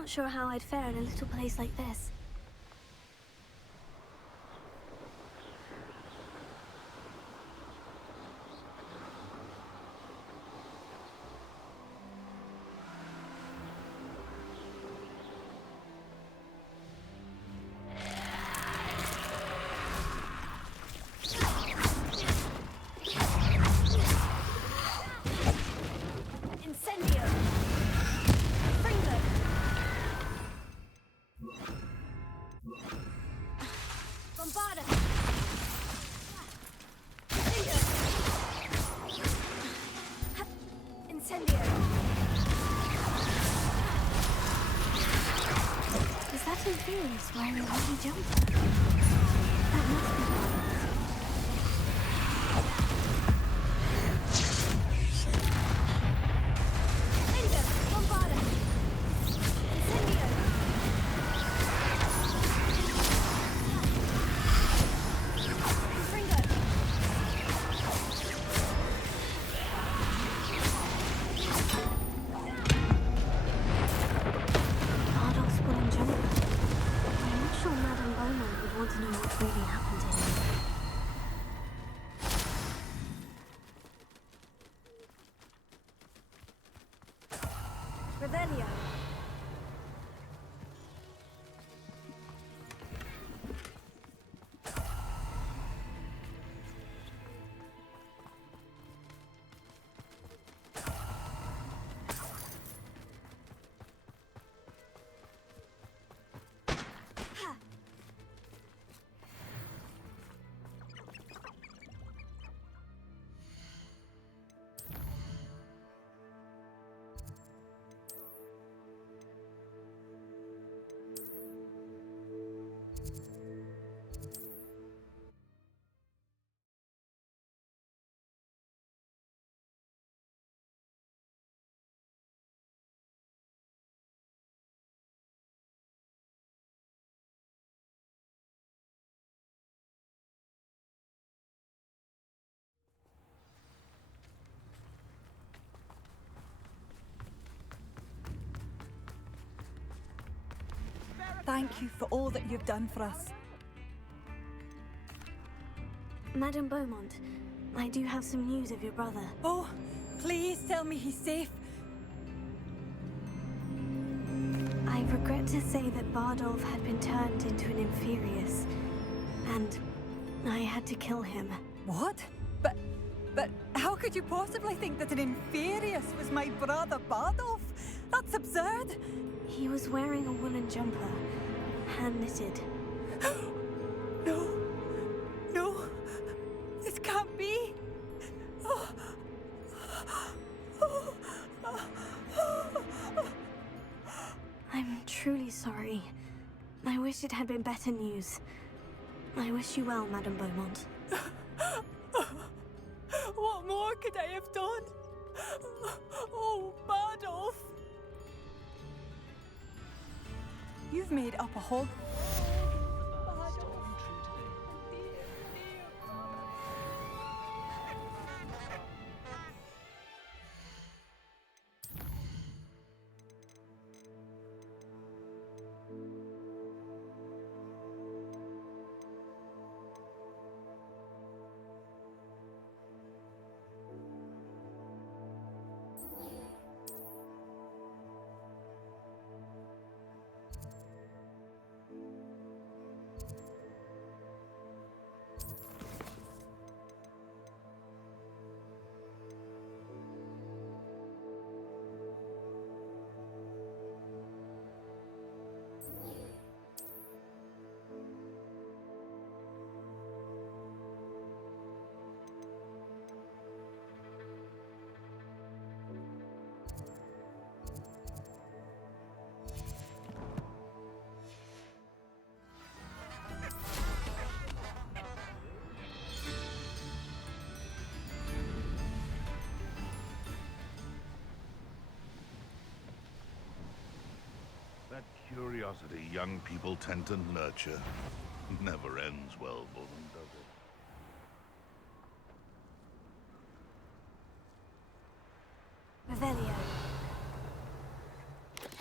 not sure how I'd fare in a little place like this. Infurious wearing a woolly jumper. That must be Incendio! Bombarda! Incendio! Fringo! Bardolph's woolen jumper. I'm not sure Madame Beaumont would want to know what really happened to him. Revelio. Thank you for all that you've done for us. Madame Beaumont, I do have some news of your brother. Oh, please tell me he's safe. I regret to say that Bardolph had been turned into an Inferius, and I had to kill him. What? But how could you possibly think that an Inferius was my brother Bardolph? That's absurd. He was wearing a woolen jumper, hand-knitted. No, this can't be. I'm truly sorry. I wish it had been better news. I wish you well, Madame Beaumont. What more could I have done? Oh, Bardolph! You've made up a whole... That curiosity young people tend to nurture never ends well for them, does it? Revelio.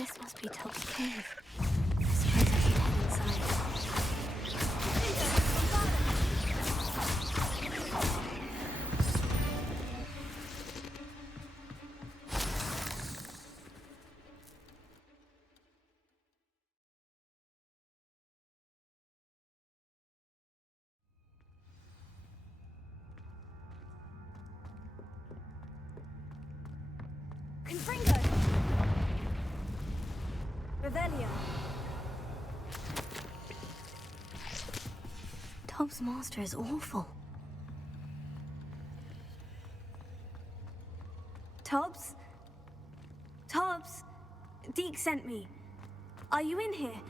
This must be Tob's cave. I suppose I should head inside. Confringo! Revelio! Tob's master is awful. Tobbs? Tobbs? Deke sent me. Are you in here?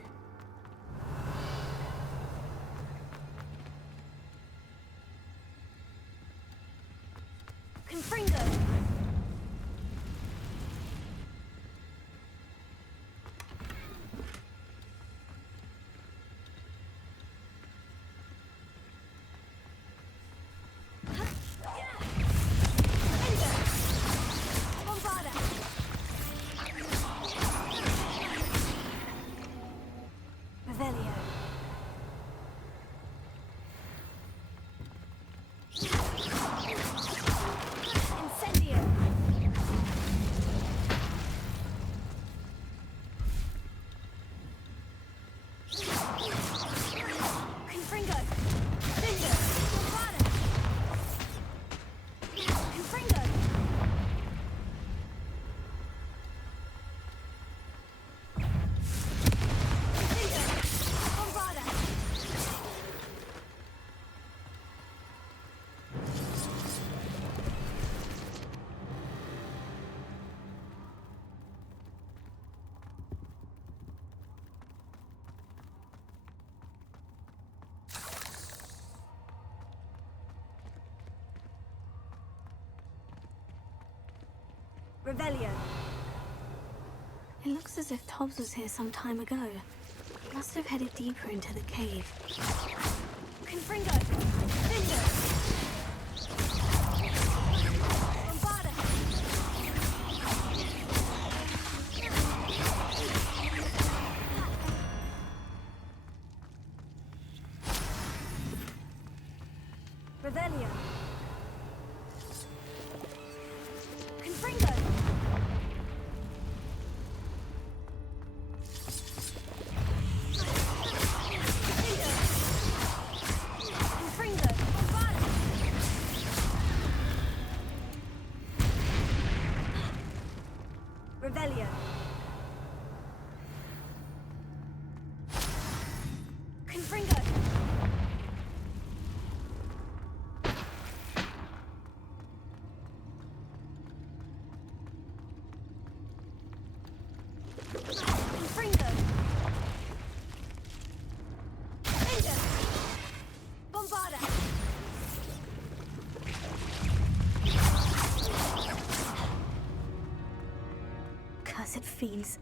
Confringo! Revelio. It looks as if Tobbs was here some time ago. He must have headed deeper into the cave. Confringo! Finger! Bombarda! Revelio. Confringo! Revelio. Confringo. Confringo. Finger. Bombarda. Cursed fiends.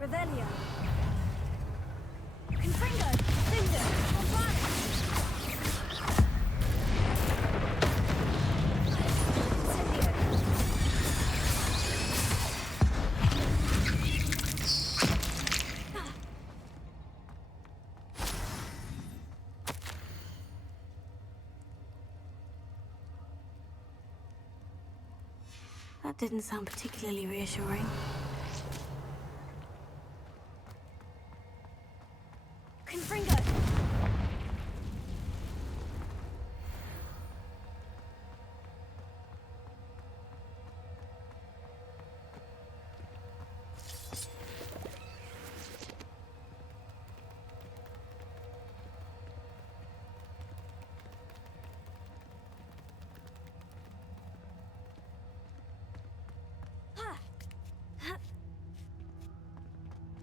Revelio. Confringo. Finger. Bombarda. Incendio. That didn't sound particularly reassuring. Confringo!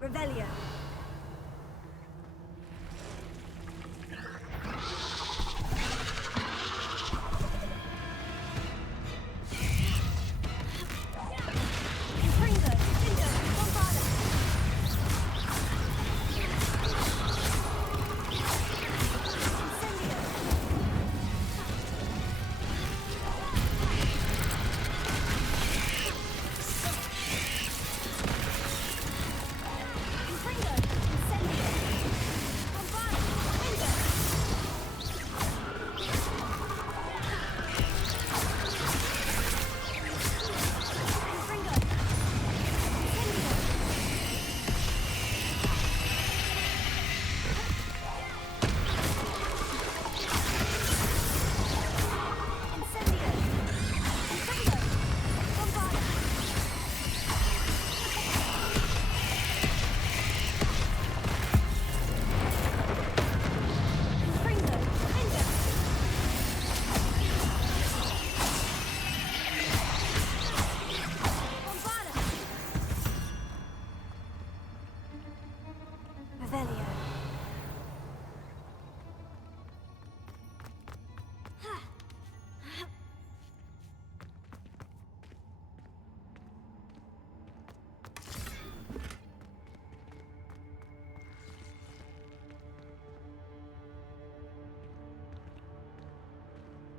Revelio.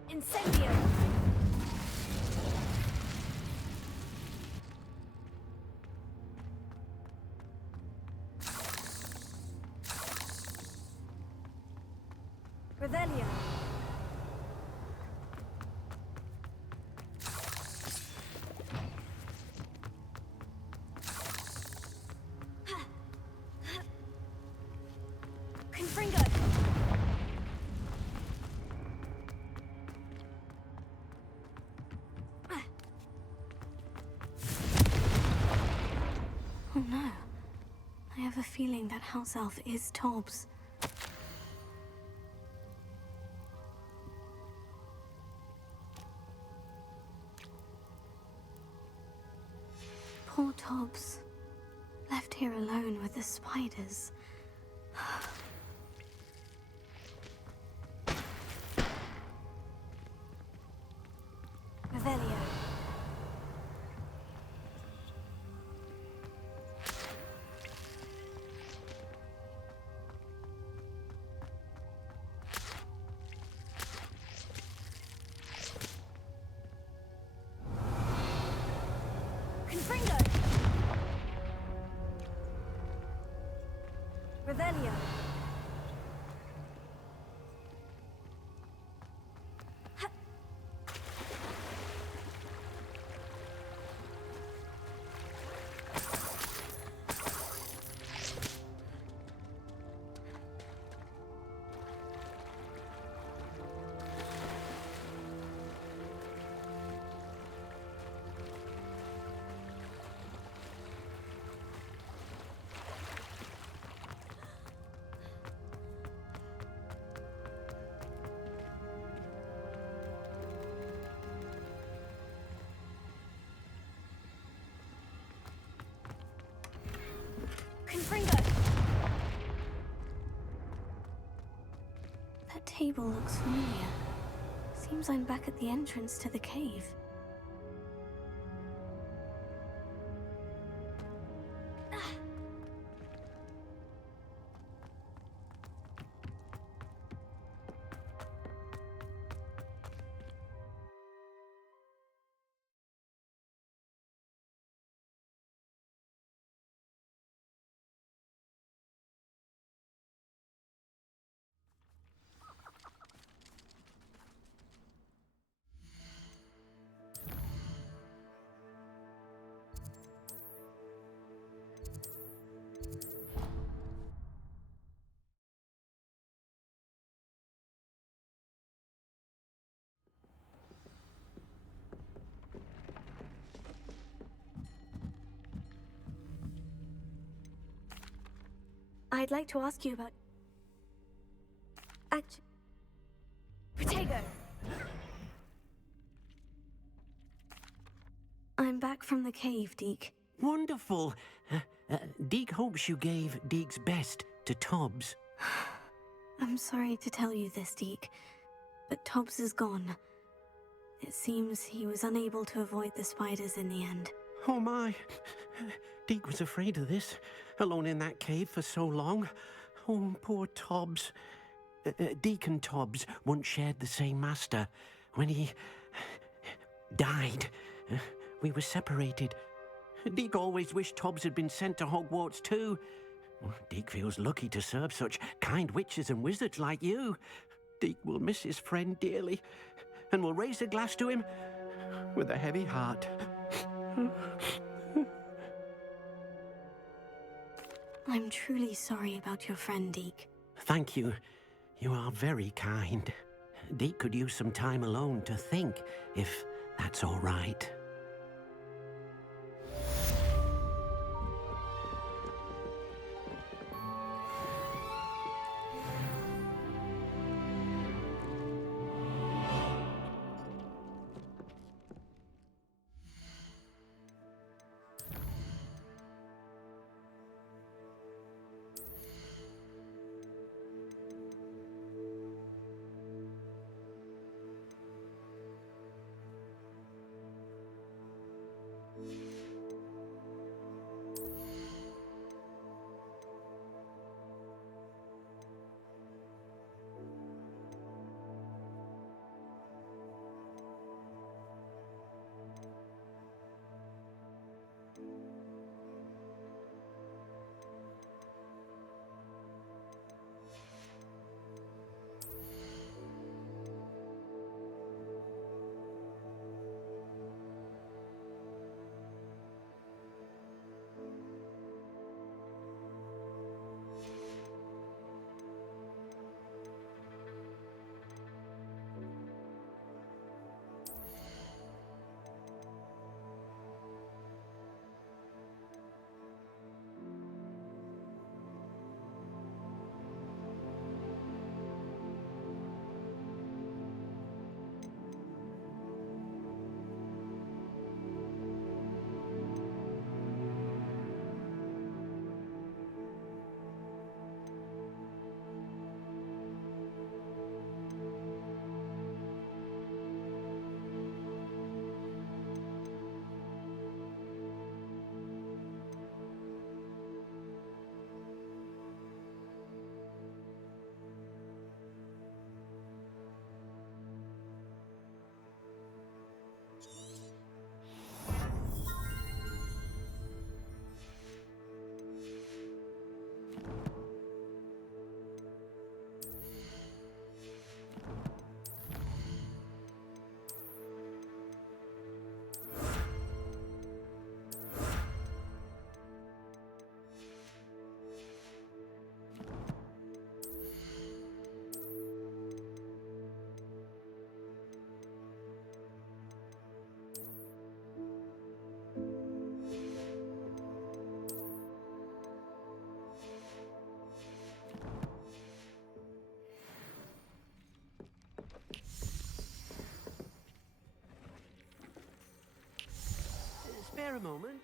Incendio! Revelio. Confringo. Oh no. I have a feeling that house elf is Tobbs. Poor Tobbs. Left here alone with the spiders. Revelio. Confringo. Revelio. Confringo. That table looks familiar. Seems I'm back at the entrance to the cave. I'd like to ask you about... Protego! I'm back from the cave, Deke. Wonderful. Deke hopes you gave Deke's best to Tobbs. I'm sorry to tell you this, Deke, but Tobbs is gone. It seems he was unable to avoid the spiders in the end. Oh my! Deke was afraid of this, alone in that cave for so long. Oh, poor Tobbs. Deke and Tobbs once shared the same master. When he died, we were separated. Deke always wished Tobbs had been sent to Hogwarts too. Deke feels lucky to serve such kind witches and wizards like you. Deke will miss his friend dearly, and will raise a glass to him with a heavy heart. I'm truly sorry about your friend, Deke. Thank you. You are very kind. Deke could use some time alone to think, if that's all right. Spare a moment.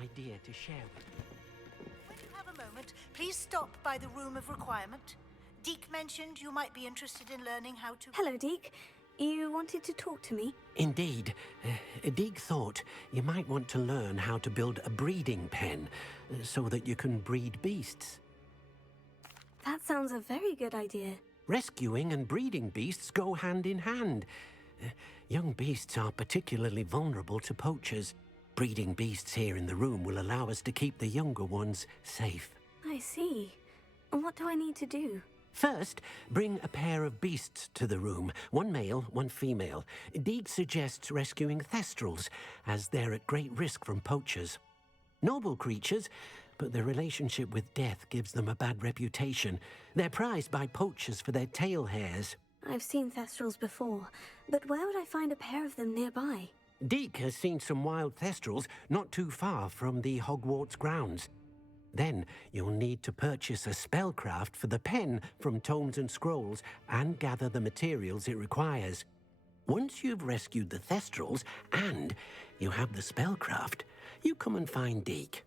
Idea to share with you. When you have a moment, please stop by the room of requirement. Deke mentioned you might be interested in learning how to... Hello, Deke. You wanted to talk to me? Indeed. Deke thought you might want to learn how to build a breeding pen so that you can breed beasts. That sounds a very good idea. Rescuing and breeding beasts go hand in hand. Young beasts are particularly vulnerable to poachers. Breeding beasts here in the room will allow us to keep the younger ones safe. I see. And what do I need to do? First, bring a pair of beasts to the room. One male, one female. Deek suggests rescuing thestrals, as they're at great risk from poachers. Noble creatures, but their relationship with death gives them a bad reputation. They're prized by poachers for their tail hairs. I've seen thestrals before, but where would I find a pair of them nearby? Deek has seen some wild thestrals not too far from the Hogwarts grounds. Then you'll need to purchase a spellcraft for the pen from Tomes and Scrolls and gather the materials it requires. Once you've rescued the thestrals and you have the spellcraft, you come and find Deek.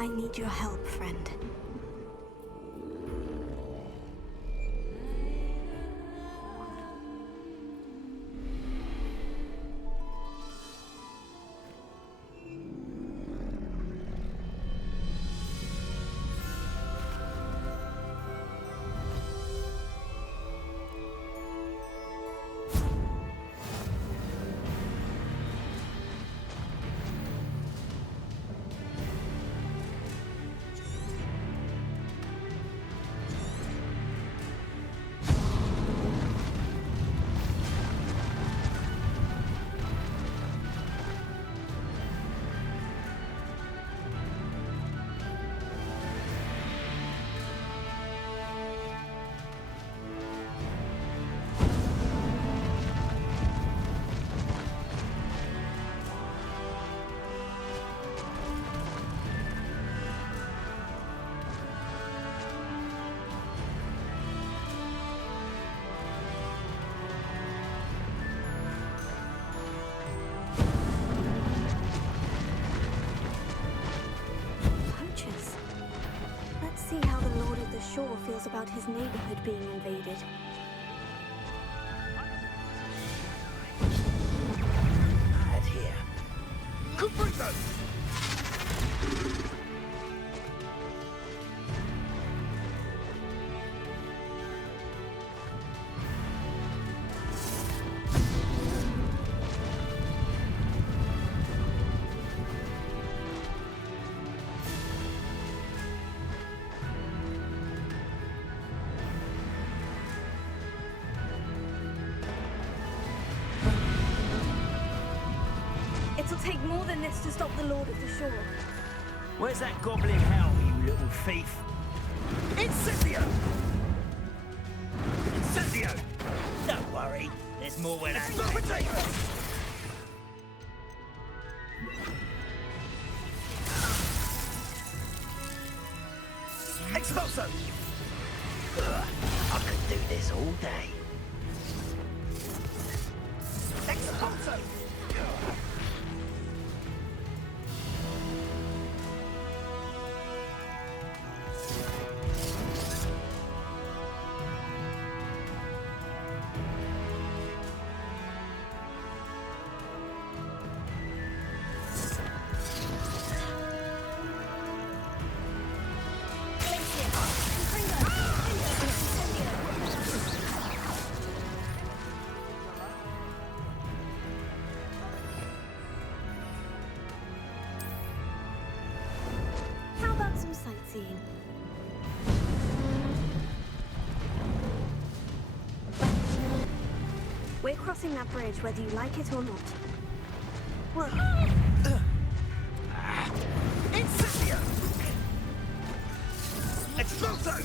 I need your help, friend. Let's see how the Lord of the Shore feels about his neighborhood being invaded. Right here. Comprito! It'll take more than this to stop the Lord of the Shore. Where's that goblin hell, you little thief? Incendio! Incendio! Don't worry, there's more where that Expulso! I could do this all day. Expulso! How about some sightseeing? We're crossing that bridge whether you like it or not. Incendio! Expulso!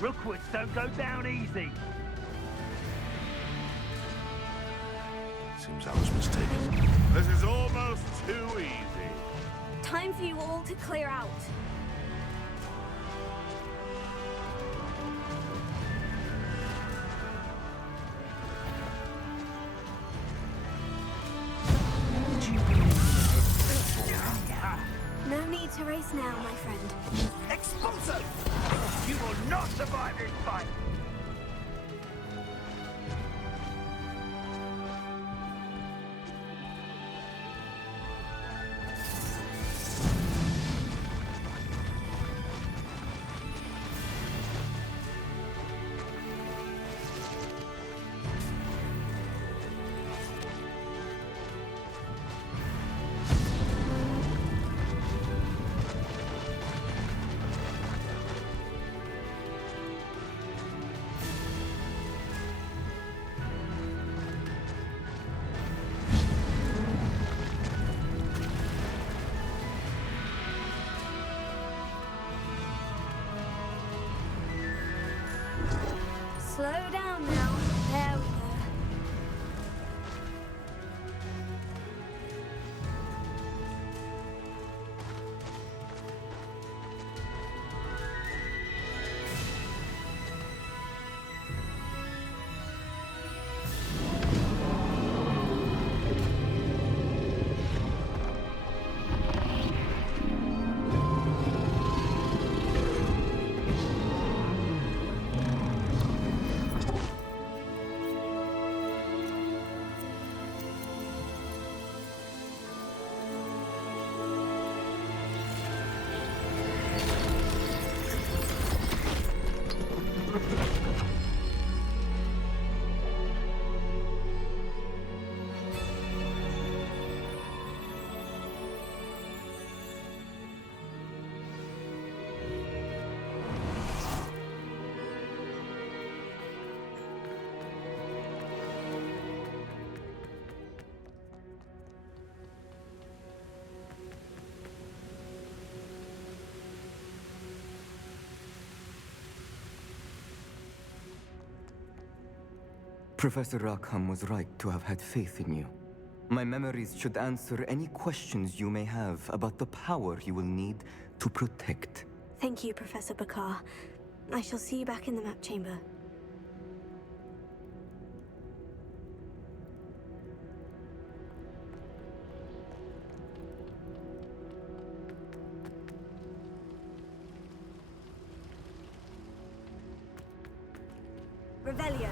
Rookwoods don't go down easy. Seems I was mistaken. This is almost too easy. Time for you all to clear out. No need to race now, my friend. Expulso! You will not survive this fight! Professor Rackham was right to have had faith in you. My memories should answer any questions you may have about the power you will need to protect. Thank you, Professor Bakar. I shall see you back in the map chamber. Revelio.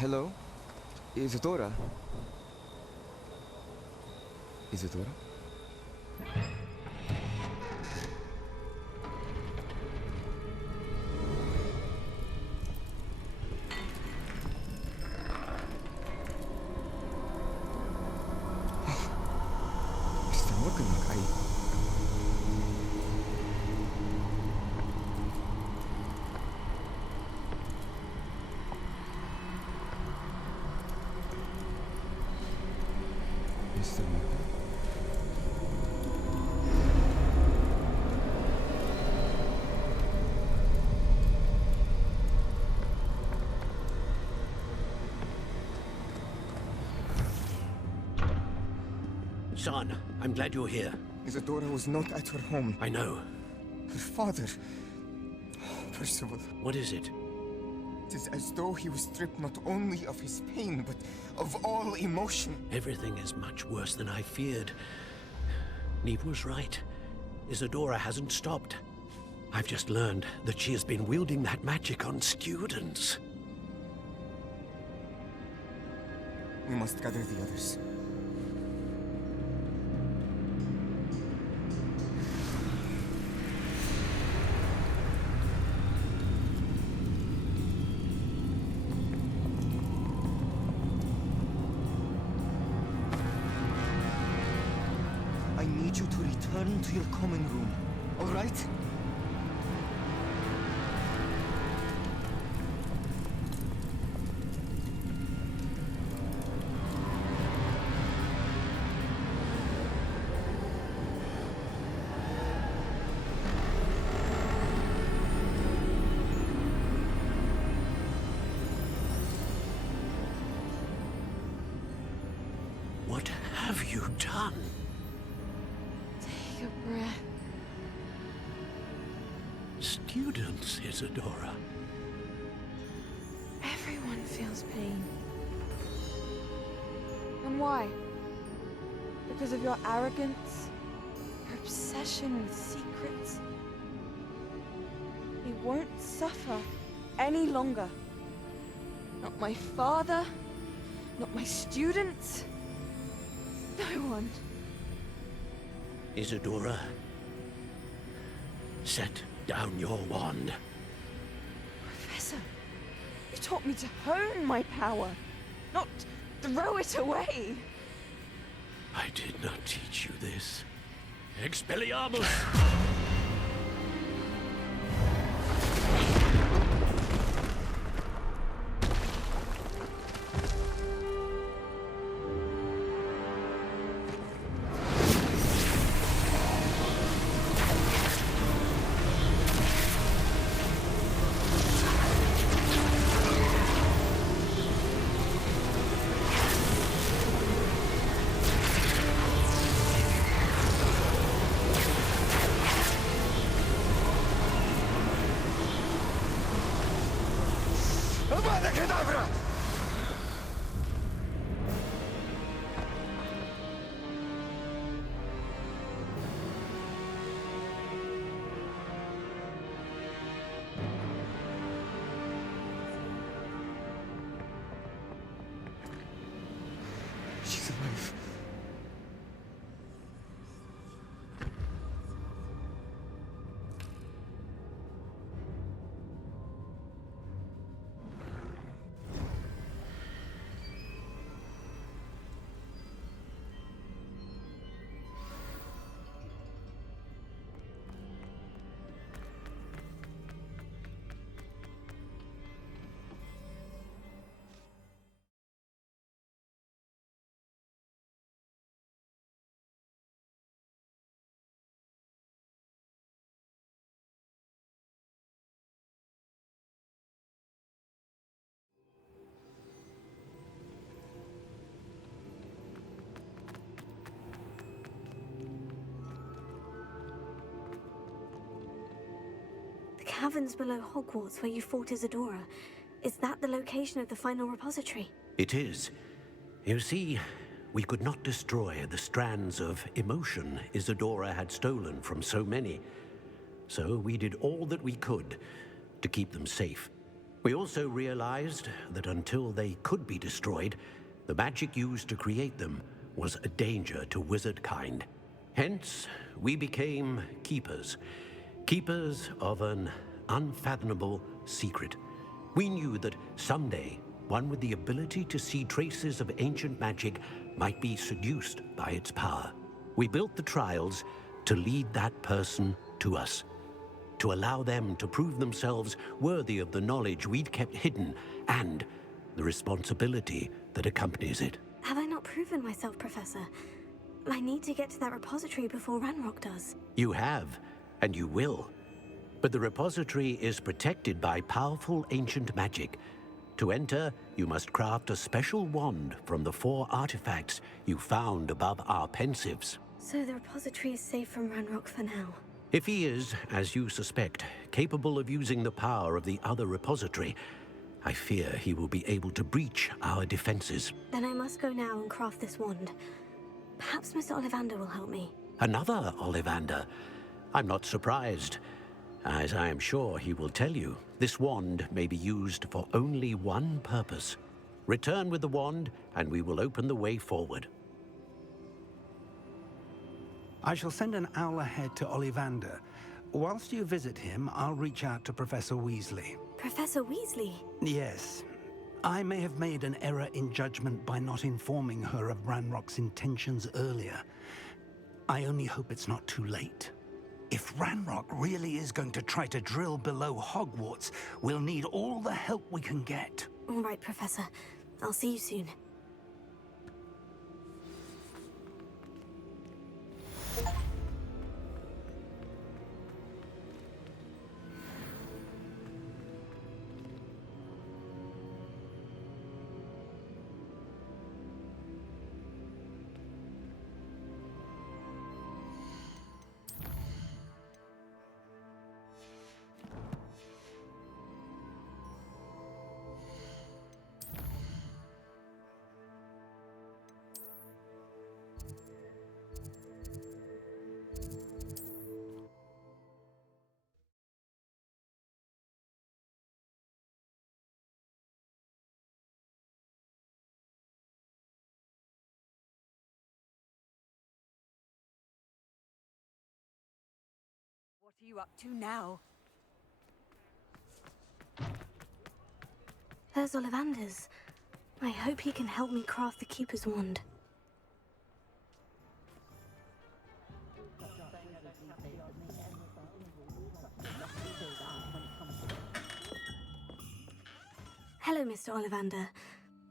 Hello? Isadora? Isadora? Está looking like Mr. Morgan. Son, I'm glad you're here. Isadora was not at her home. I know. Her father. Percival. What is it? It is as though he was stripped not only of his pain, but of all emotion. Everything is much worse than I feared. Neve was right. Isadora hasn't stopped. I've just learned that she has been wielding that magic on students. We must gather the others. I need you to return to your common room, all right? What have you done? Take a breath. Students, Isadora. Everyone feels pain. And why? Because of your arrogance? Your obsession with secrets? We won't suffer any longer. Not my father, not my students, no one. Isadora, set down your wand. Professor, you taught me to hone my power, not throw it away. I did not teach you this. Expelliarmus! Avada Kedavra! She's alive. caverns below Hogwarts where you fought Isadora. Is that the location of the final repository? It is. You see, we could not destroy the strands of emotion Isadora had stolen from so many. So we did all that we could to keep them safe. We also realized that until they could be destroyed, the magic used to create them was a danger to wizard kind. Hence, we became keepers. Keepers of an unfathomable secret. We knew that someday, one with the ability to see traces of ancient magic might be seduced by its power. We built the trials to lead that person to us, to allow them to prove themselves worthy of the knowledge we'd kept hidden and the responsibility that accompanies it. Have I not proven myself, Professor? I need to get to that repository before Ranrock does. You have, and you will. But the repository is protected by powerful ancient magic. To enter, you must craft a special wand from the 4 artifacts you found above our pensives. So the repository is safe from Ranrock for now. If he is, as you suspect, capable of using the power of the other repository, I fear he will be able to breach our defenses. Then I must go now and craft this wand. Perhaps Mr. Ollivander will help me. Another Ollivander? I'm not surprised. As I am sure he will tell you, this wand may be used for only one purpose. Return with the wand, and we will open the way forward. I shall send an owl ahead to Ollivander. Whilst you visit him, I'll reach out to Professor Weasley. Professor Weasley? Yes. I may have made an error in judgment by not informing her of Ranrock's intentions earlier. I only hope it's not too late. If Ranrock really is going to try to drill below Hogwarts, we'll need all the help we can get. All right, Professor. I'll see you soon. What are you up to now? There's Ollivander's. I hope he can help me craft the Keeper's wand. Hello, Mr. Ollivander.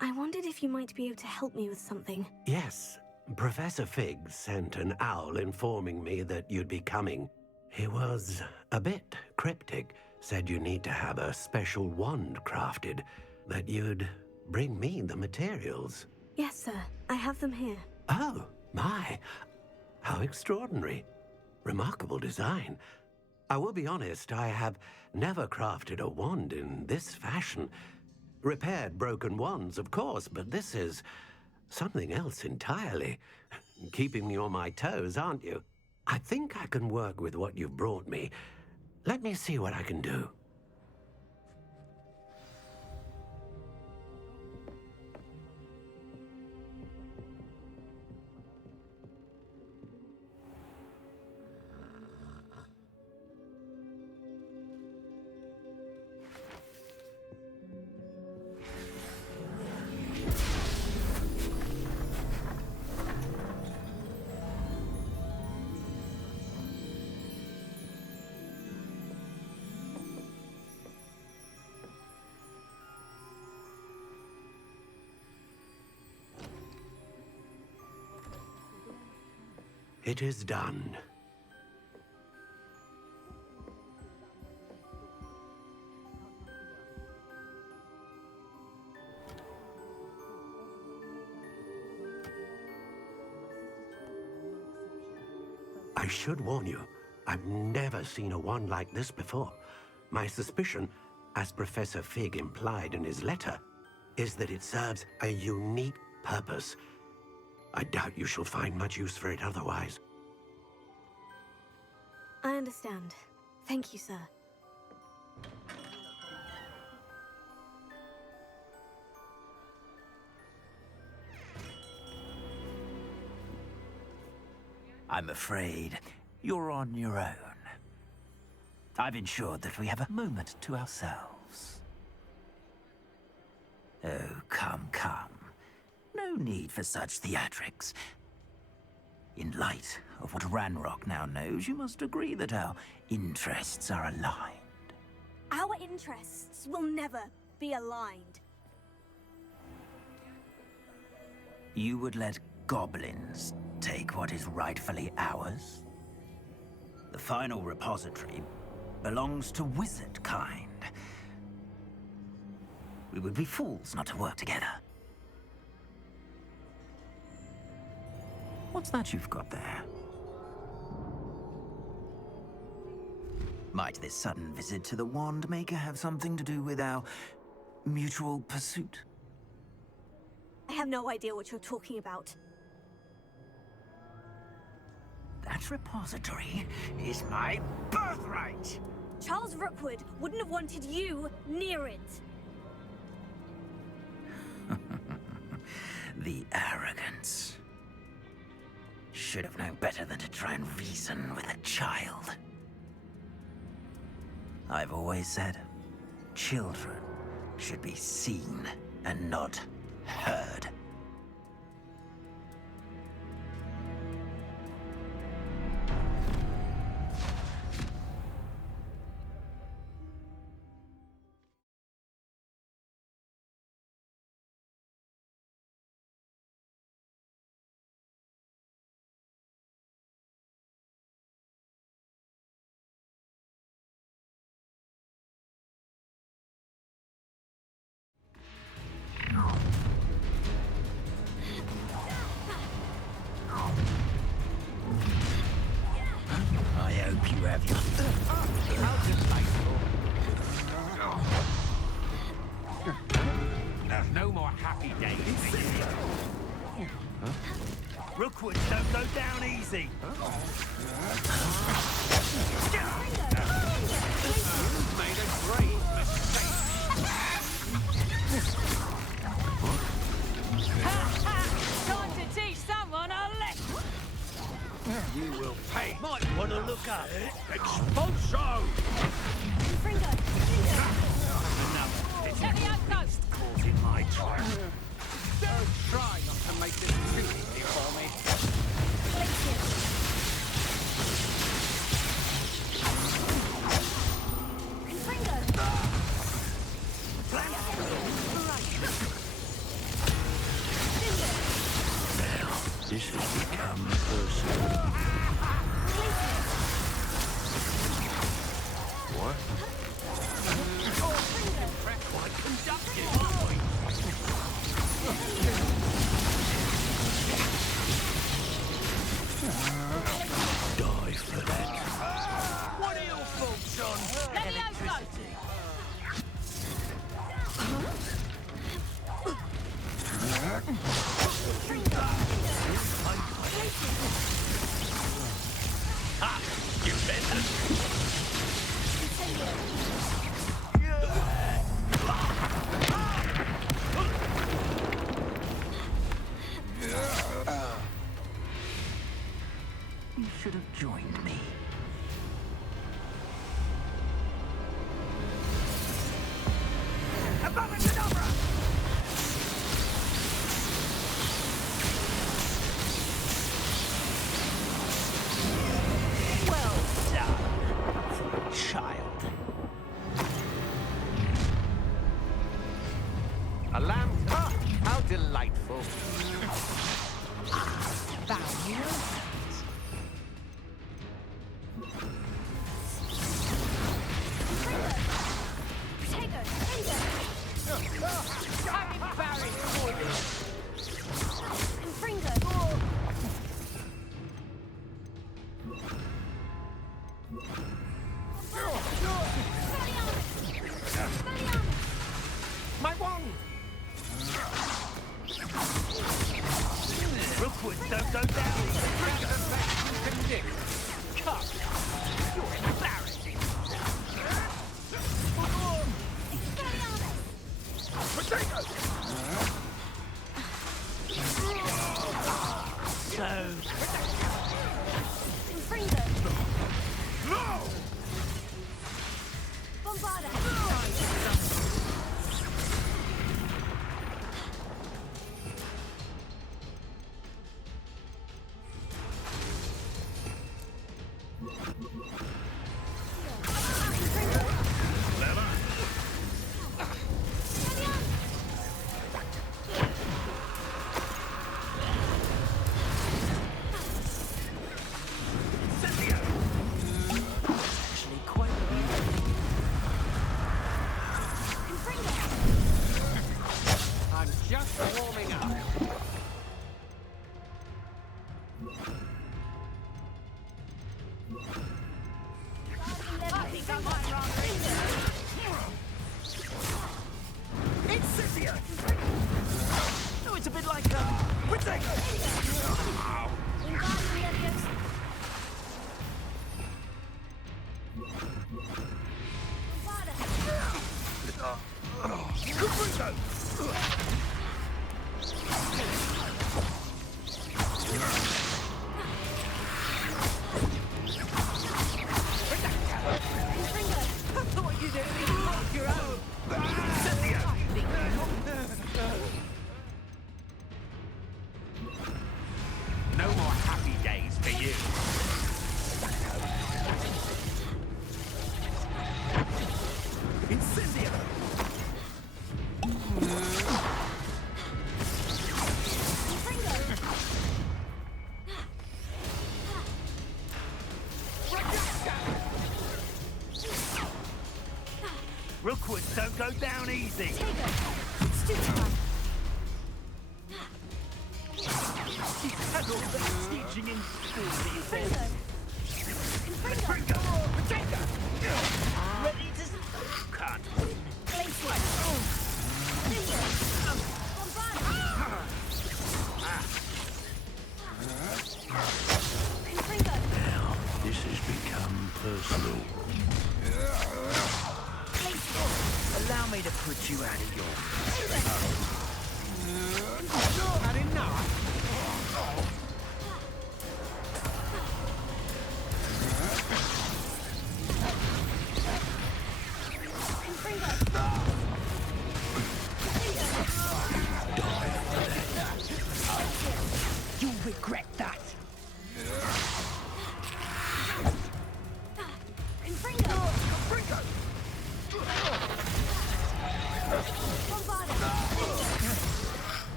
I wondered if you might be able to help me with something. Yes, Professor Fig sent an owl informing me that you'd be coming. He was a bit cryptic, said you need to have a special wand crafted, that you'd bring me the materials. Yes, sir. I have them here. Oh, my. How extraordinary. Remarkable design. I will be honest, I have never crafted a wand in this fashion. Repaired broken wands, of course, but this is something else entirely. Keeping me on my toes, aren't you? I think I can work with what you've brought me. Let me see what I can do. It is done. I should warn you, I've never seen a wand like this before. My suspicion, as Professor Fig implied in his letter, is that it serves a unique purpose. I doubt you shall find much use for it otherwise. I understand. Thank you, sir. I'm afraid you're on your own. I've ensured that we have a moment to ourselves. Oh, come, come. No need for such theatrics. In light of what Ranrock now knows, you must agree that our interests are aligned. Our interests will never be aligned. You would let goblins take what is rightfully ours? The final repository belongs to wizard kind. We would be fools not to work together. What's that you've got there? Might this sudden visit to the Wand Maker have something to do with our mutual pursuit? I have no idea what you're talking about. That repository is my birthright! Charles Rookwood wouldn't have wanted you near it. The arrogance. Should have known better than to try and reason with a child. I've always said, children should be seen and not heard. I hope you have your... How delightful. There's no more happy days. Rookwoods don't go down easy. Made a great mistake. Time to teach someone a lesson. You will pay. Might want to look up. Expulso! Let me out, ghost. Caught in my trap. Don't try not to make this too easy for me. This has become personal. What? Quite conductive, aren't we? Die for that. What are your thoughts on Let me out, ghost. Ha! You better. You should have joined me. Abracadabra! Well done, for a child. A lamp? Ah, how delightful. My wand! Rookwood, don't go down. Bring the best you can do. Cut. You're embarrassing. Potato! So... Confringo! No! Bombarda! I'm just warming up. It's Scythia! No, it's a bit like, Potato! Confringo! I thought you'd at least hold your own. No more happy days for you. Incendio! Rookwood, don't go down easy. You've had all that teaching in school for you, then. Confringo! Potato! Ready to... Can't win. Now, this has become personal. Allow me to put you out of your... Had enough? You'll regret that.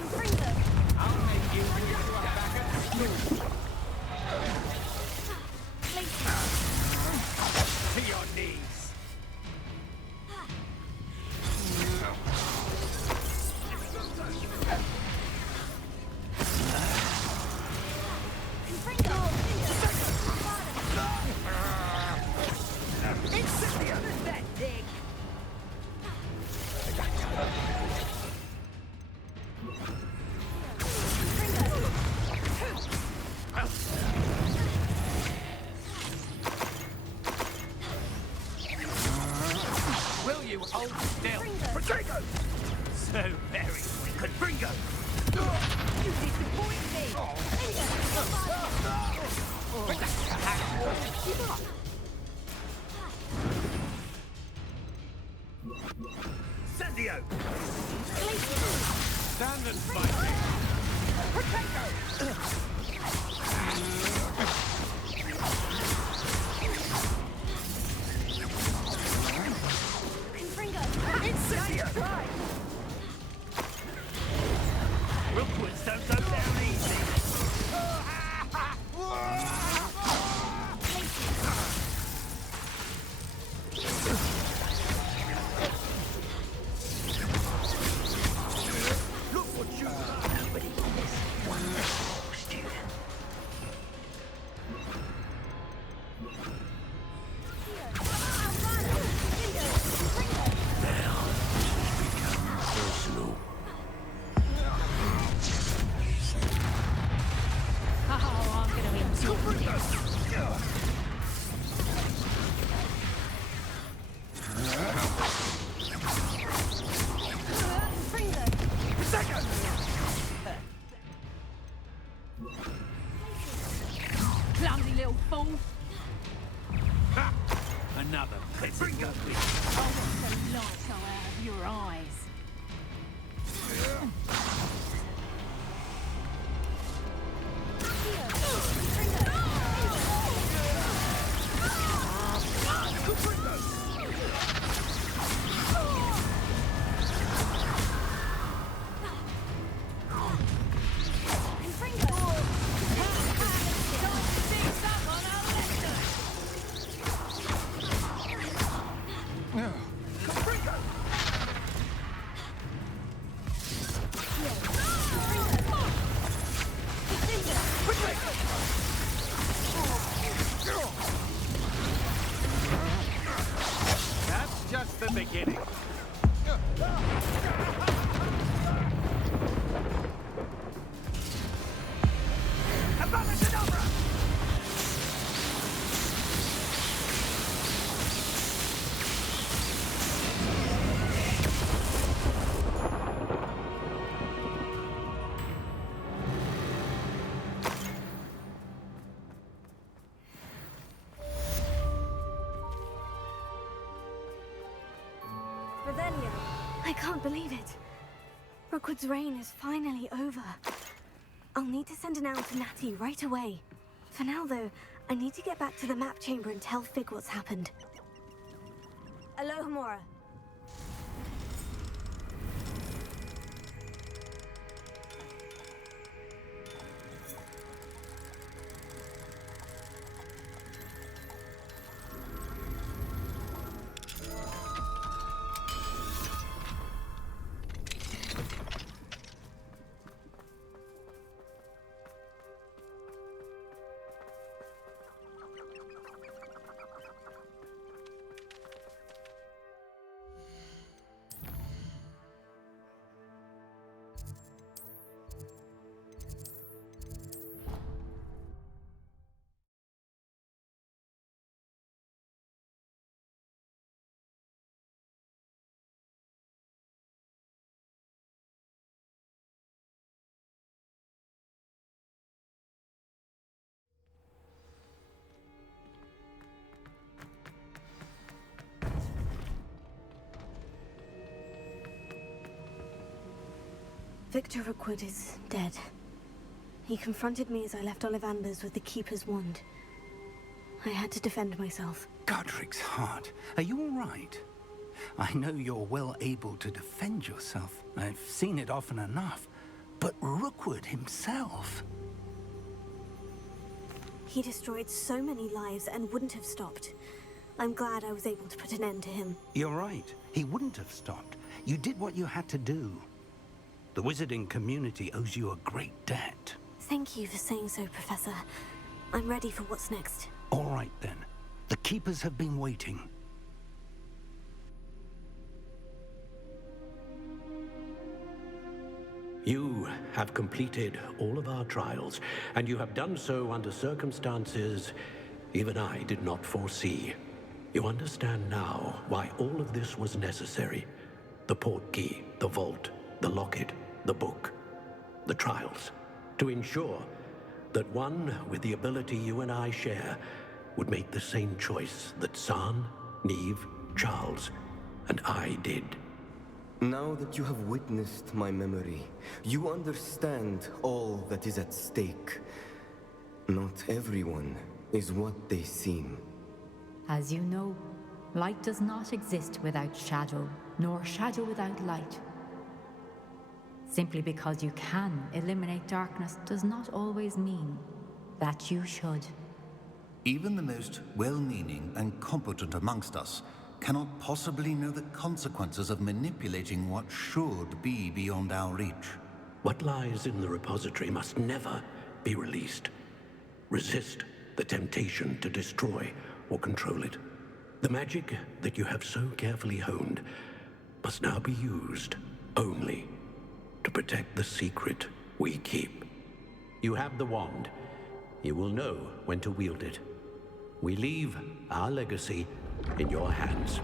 Confringo! I'll make you when you are back at school. To your knees. Will you hold still? Potato! So very Confringo! You disappoint me! Give up! Sandio! Stand and fight me. Potato! Incendio! Rookwoods, don't go down easy. Look what you... Nobody is one student. Another pitiful bitch. I want the light go out of your eyes. That's just the beginning. Revelio, I can't believe it. Rookwood's reign is finally over. I'll need to send an owl to Natty right away. For now, though, I need to get back to the map chamber and tell Fig what's happened. Alohomora. Victor Rookwood is dead. He confronted me as I left Ollivanders with the Keeper's wand. I had to defend myself. Godric's heart. Are you all right? I know you're well able to defend yourself. I've seen it often enough. But Rookwood himself... He destroyed so many lives and wouldn't have stopped. I'm glad I was able to put an end to him. You're right. He wouldn't have stopped. You did what you had to do. The wizarding community owes you a great debt. Thank you for saying so, Professor. I'm ready for what's next. All right, then. The Keepers have been waiting. You have completed all of our trials, and you have done so under circumstances even I did not foresee. You understand now why all of this was necessary. The portkey, the vault, the locket, the book, the trials, to ensure that one with the ability you and I share would make the same choice that San, Neve, Charles, and I did. Now that you have witnessed my memory, you understand all that is at stake. Not everyone is what they seem. As you know, light does not exist without shadow, nor shadow without light. Simply because you can eliminate darkness does not always mean that you should. Even the most well-meaning and competent amongst us cannot possibly know the consequences of manipulating what should be beyond our reach. What lies in the repository must never be released. Resist the temptation to destroy or control it. The magic that you have so carefully honed must now be used only to protect the secret we keep. You have the wand. You will know when to wield it. We leave our legacy in your hands.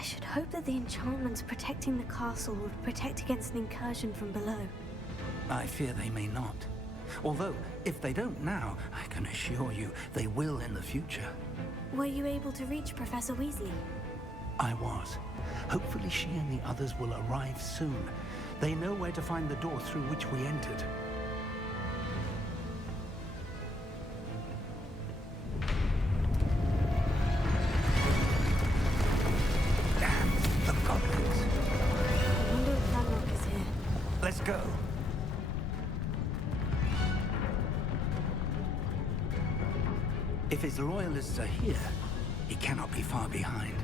I should hope that the enchantments protecting the castle will protect against an incursion from below. I fear they may not. Although, if they don't now, I can assure you they will in the future. Were you able to reach Professor Weasley? I was. Hopefully she and the others will arrive soon. They know where to find the door through which we entered. Damn, the goblins. I wonder if Ranrock is here. Let's go. If his loyalists are here, he cannot be far behind.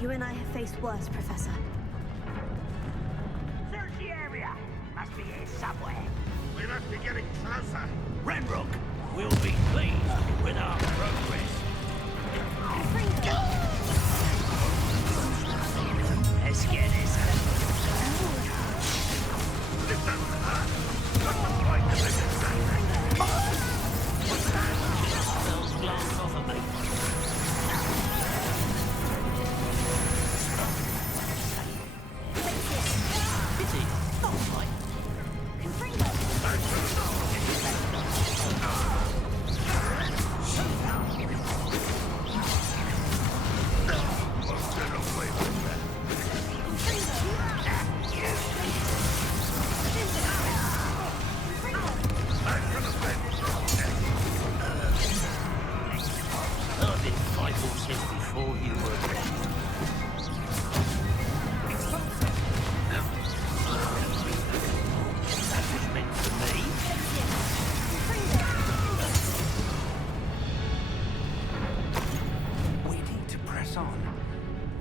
You and I have faced worse, Professor. Search the area. Must be here somewhere. We must be getting closer. Ranrock will be pleased with our progress. Let's get this. This doesn't hurt. What's the point of this exactly? Those glass off of me.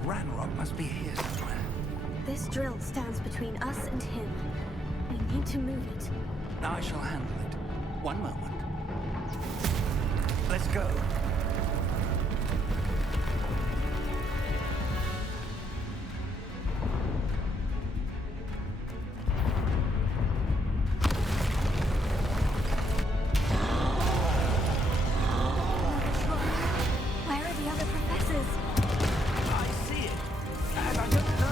Ranrock must be here somewhere. This drill stands between us and him. We need to move it. I shall handle it. One moment. Let's go. Where are the other professors? I see it. And I don't know.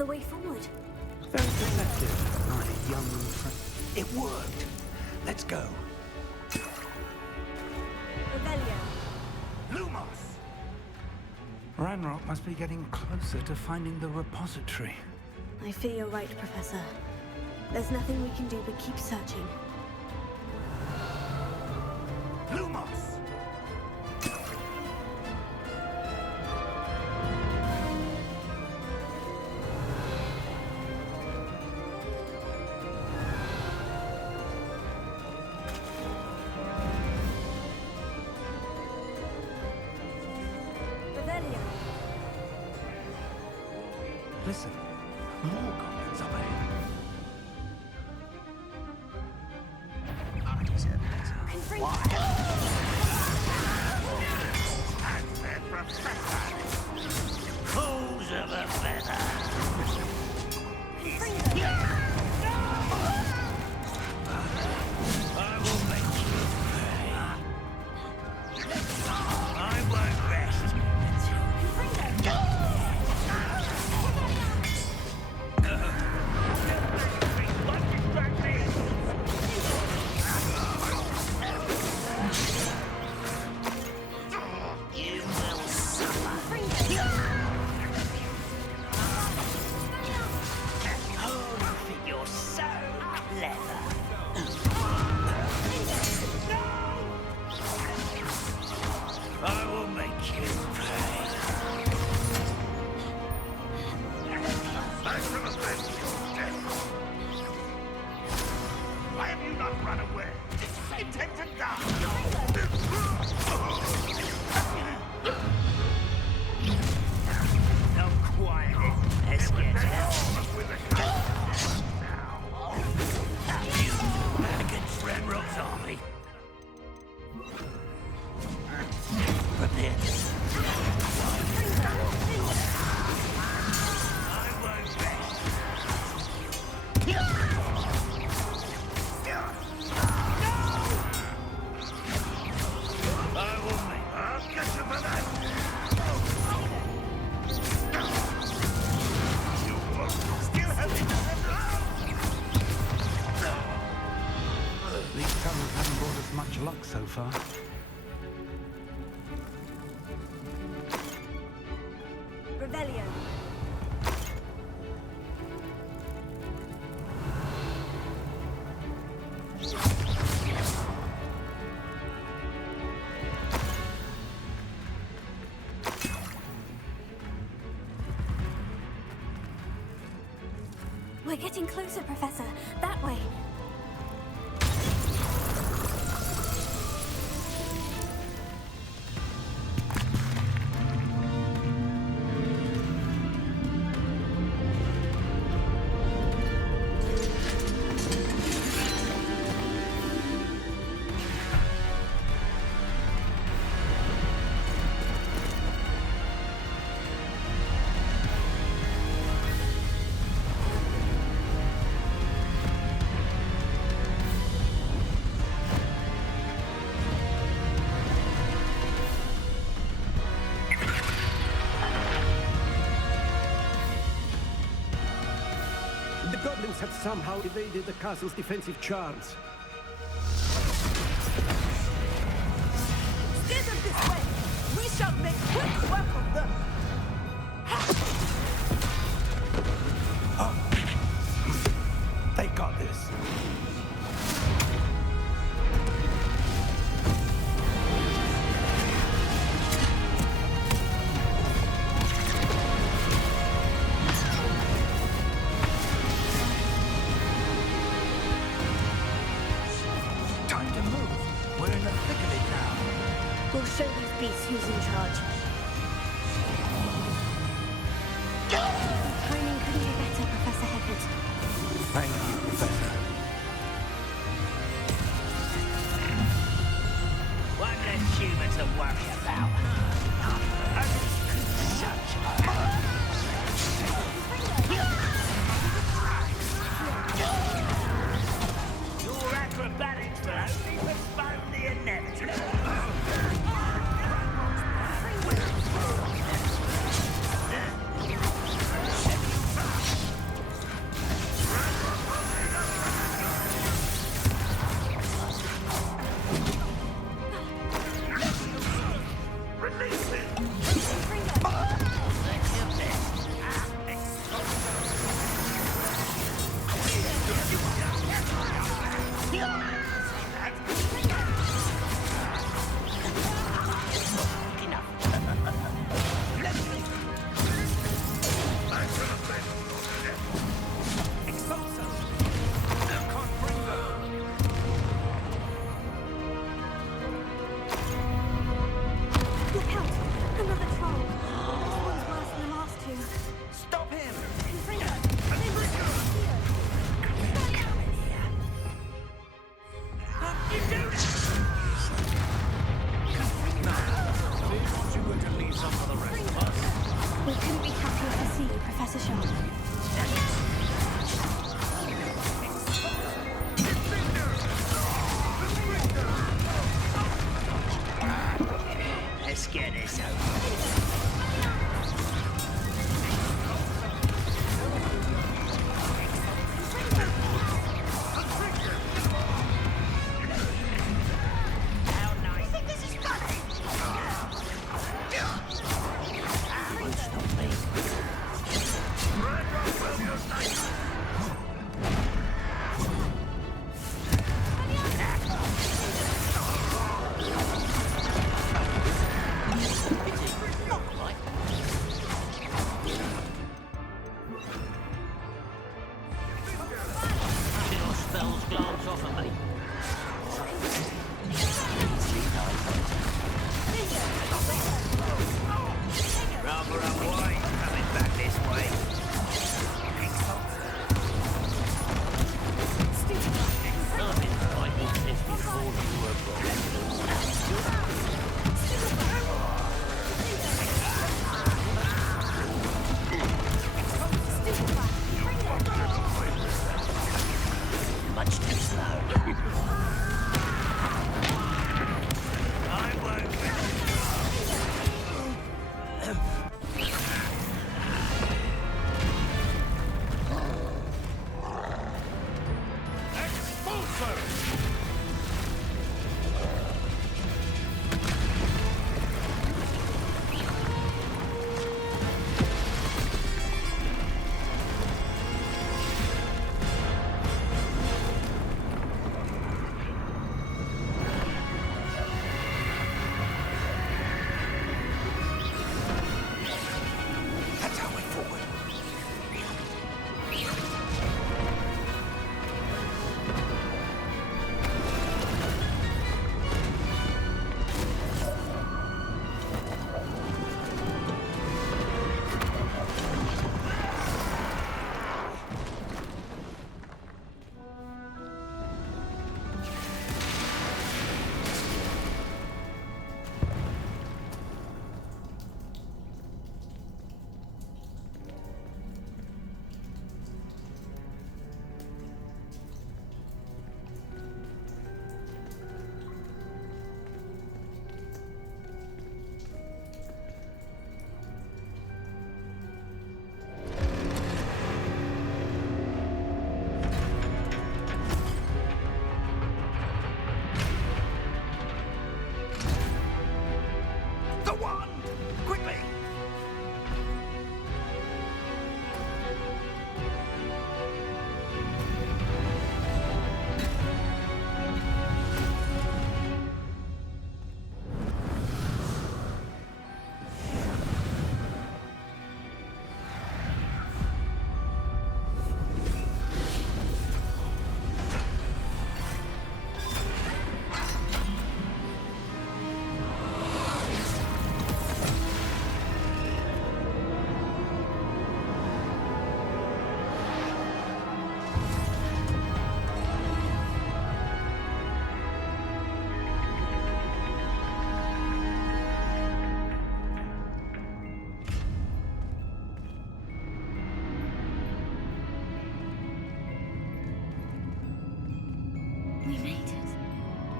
the way forward. Very perceptive, my young friend. It worked. Let's go. Revelio. Lumos! Ranrock must be getting closer to finding the repository. I fear you're right, Professor. There's nothing we can do but keep searching. Lumos! Listen, more goblins up ahead. Fools of a feather! I will make you pay. I won't rest You will suffer. Oh, you think you're so clever. I will make you pay. Why have you not run away? Intend to die! Now quiet it. Let's get out. Against Ranrock's army. Prepare to I won't rest. I will make. I'll get you for that. You won't still have it. These tunnels haven't brought us much luck so far. Revelio. We're getting closer, Professor. That way. The goblins have somehow evaded the castle's defensive charms. Steer them this way! We shall make quick work of them! They got this. Time to move. We're in the thick of it now. We'll show these beasts who's in charge. Timing couldn't be better, Professor Heckert. Thank you, Professor. One less human to worry about. Your acrobatics will only postpone the inevitable. some for the rest of us. We couldn't be happier to see you, Professor Sharp. Let's get this over.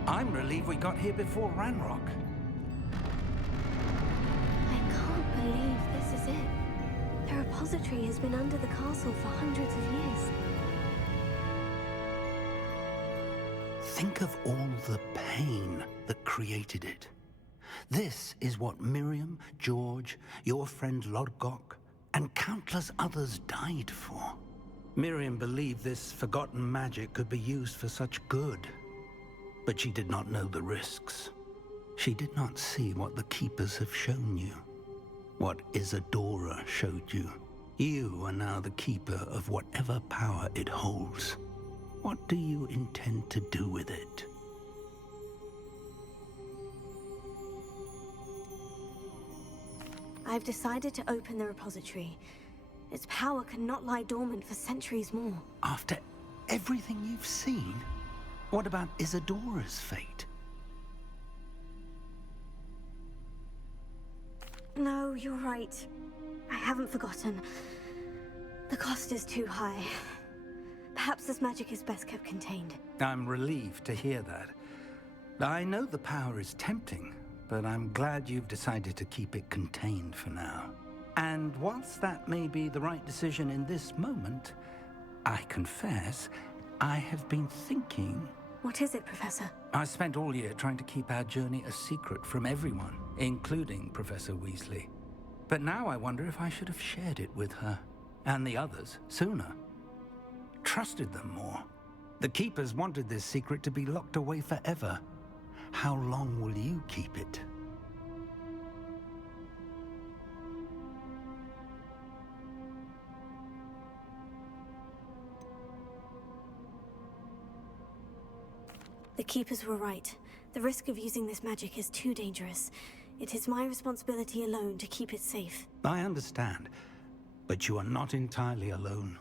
I'm relieved we got here before Ranrock. I can't believe this is it. The repository has been under the castle for hundreds of years. Think of all the pain that created it. This is what Miriam, George, your friend Lodgok, and countless others died for. Miriam believed this forgotten magic could be used for such good. But she did not know the risks. She did not see what the Keepers have shown you. What Isadora showed you. You are now the Keeper of whatever power it holds. What do you intend to do with it? I've decided to open the repository. Its power cannot lie dormant for centuries more. After everything you've seen? What about Isadora's fate? No, you're right. I haven't forgotten. The cost is too high. Perhaps this magic is best kept contained. I'm relieved to hear that. I know the power is tempting, but I'm glad you've decided to keep it contained for now. And whilst that may be the right decision in this moment, I confess, I have been thinking... What is it, Professor? I spent all year trying to keep our journey a secret from everyone, including Professor Weasley. But now I wonder if I should have shared it with her, and the others, sooner. Trusted them more. The Keepers wanted this secret to be locked away forever. How long will you keep it? The Keepers were right. The risk of using this magic is too dangerous. It is my responsibility alone to keep it safe. I understand, but you are not entirely alone.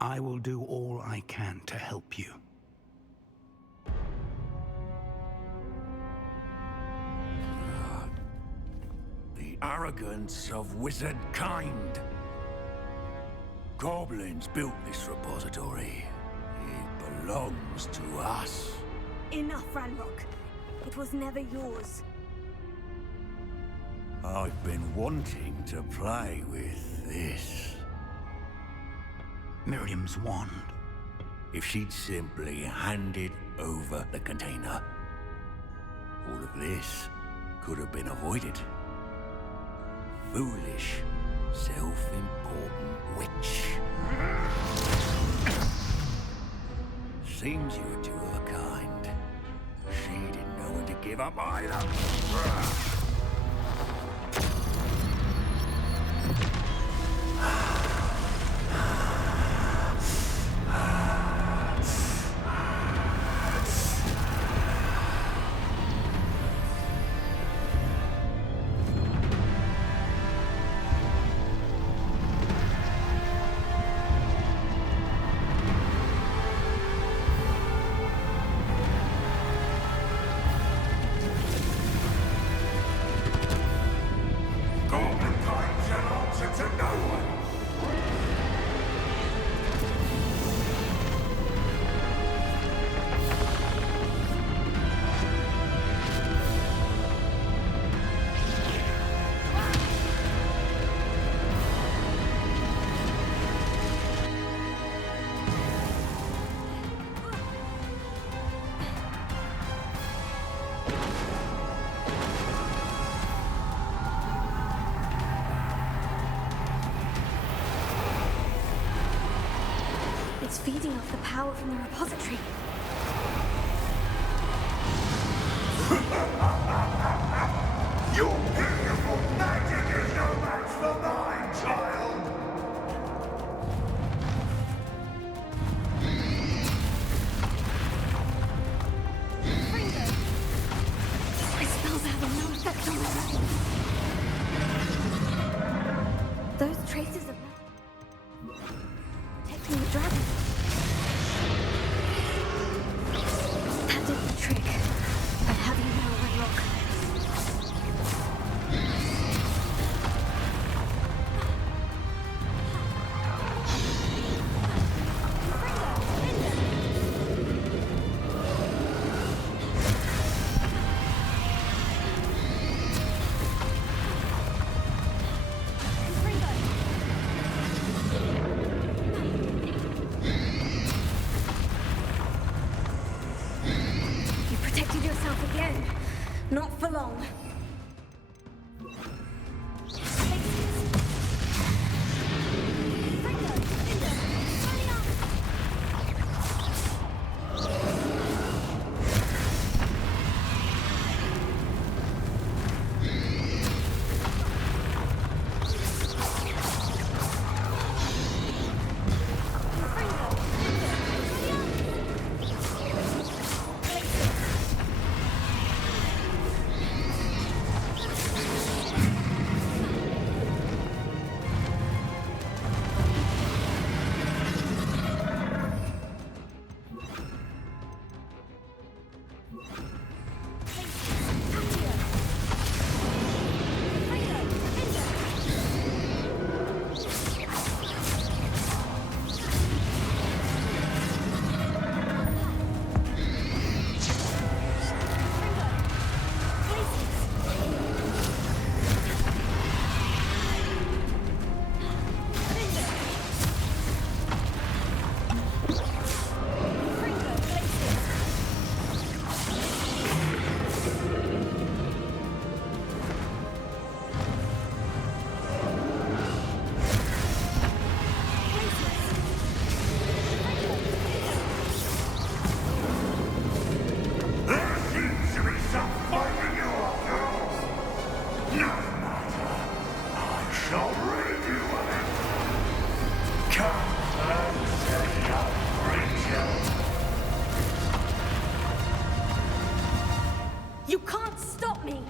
I will do all I can to help you. The arrogance of wizard kind. Goblins built this repository. It belongs to us. Enough, Ranrock. It was never yours. I've been wanting to play with this. Miriam's wand. If she'd simply handed over the container, all of this could have been avoided. Foolish, self-important witch. Seems you were two of a kind. She didn't know when to give up either. It's feeding off the power from the repository. Your beautiful magic is no match for mine, child! My spells are having no effect on the dragon. Those traces of protecting the dragon. That did the trick. But how do you know, Ranrock? You protected yourself again. Not for long. You can't stop me!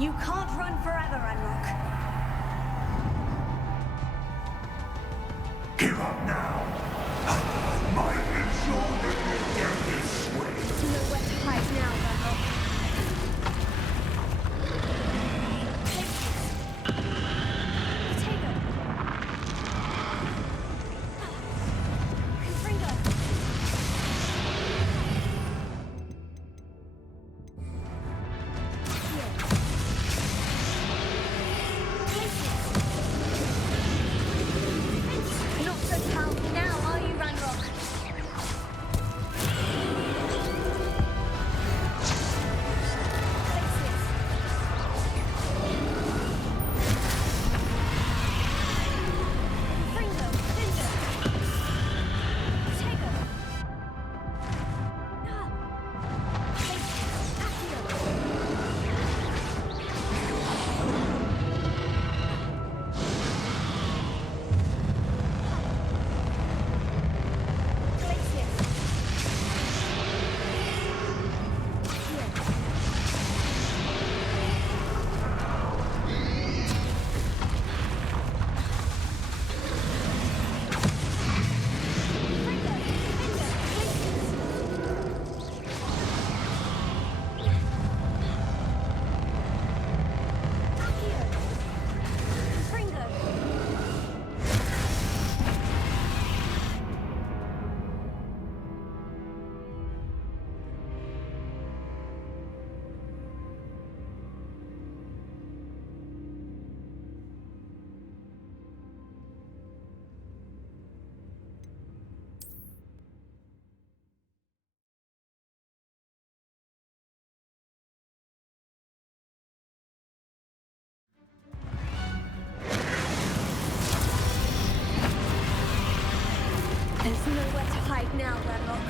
You can't run forever, Ranrock. Give up now. I might ensure that you get this way. Nowhere to hide now, Ranrock. There's nowhere to hide now, Ranrock.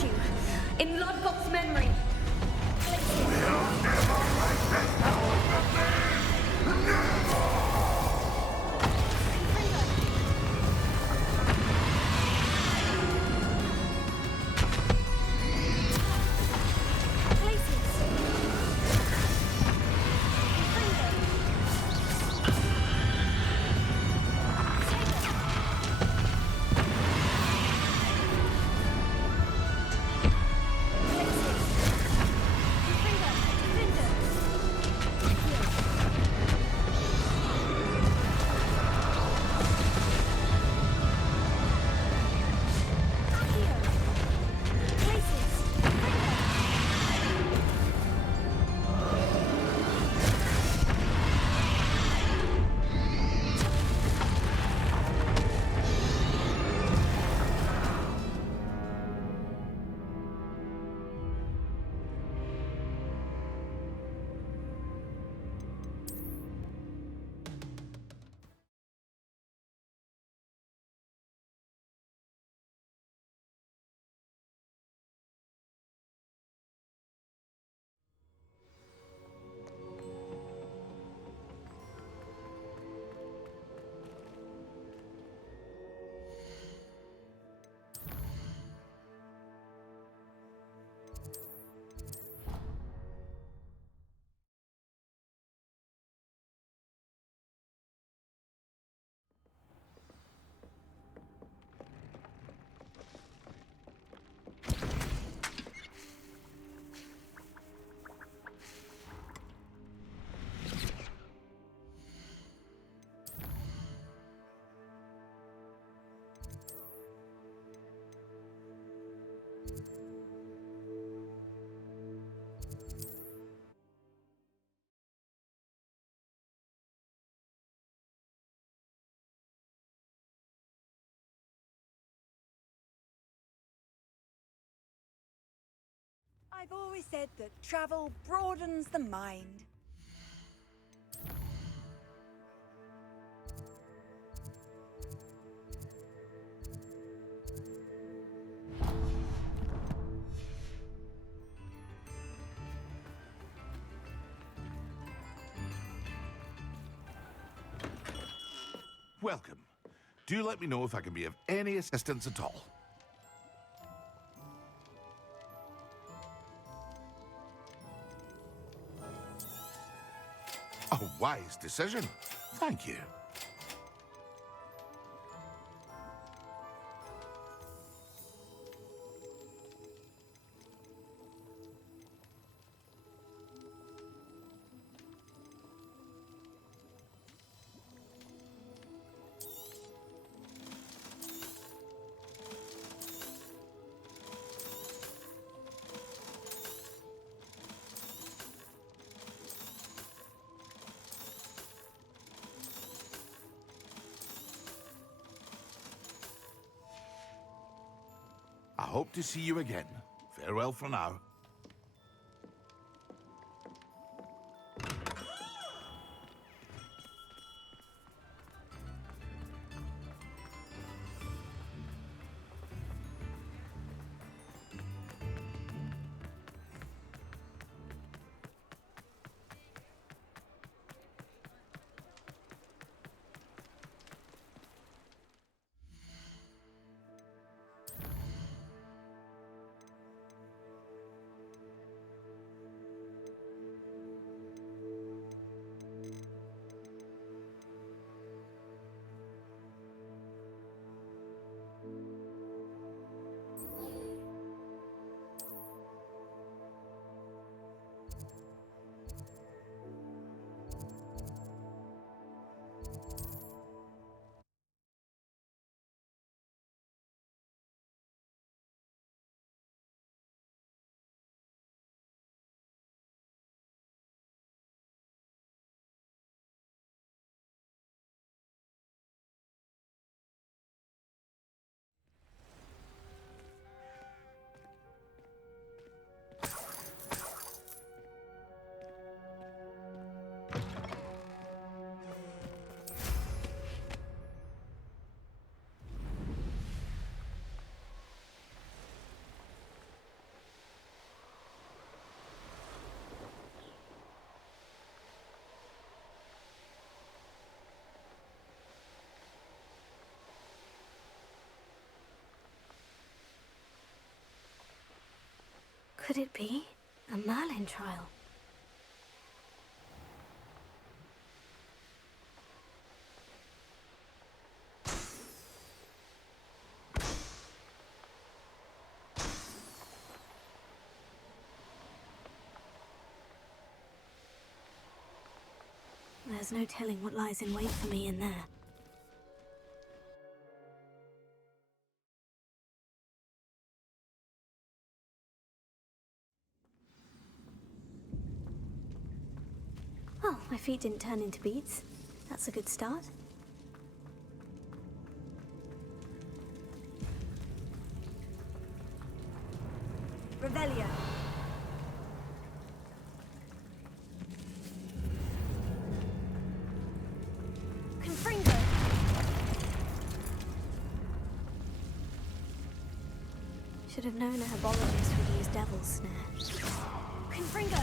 statue in Lodgok's memory. I've always said that travel broadens the mind. Welcome. Do let me know if I can be of any assistance at all. A wise decision. Thank you. I hope to see you again. Farewell for now. Could it be a Merlin trial? There's no telling what lies in wait for me in there. Well, my feet didn't turn into beads. That's a good start. Revelio. Confringo. Should have known a herbologist would use Devil's Snare. Confringo.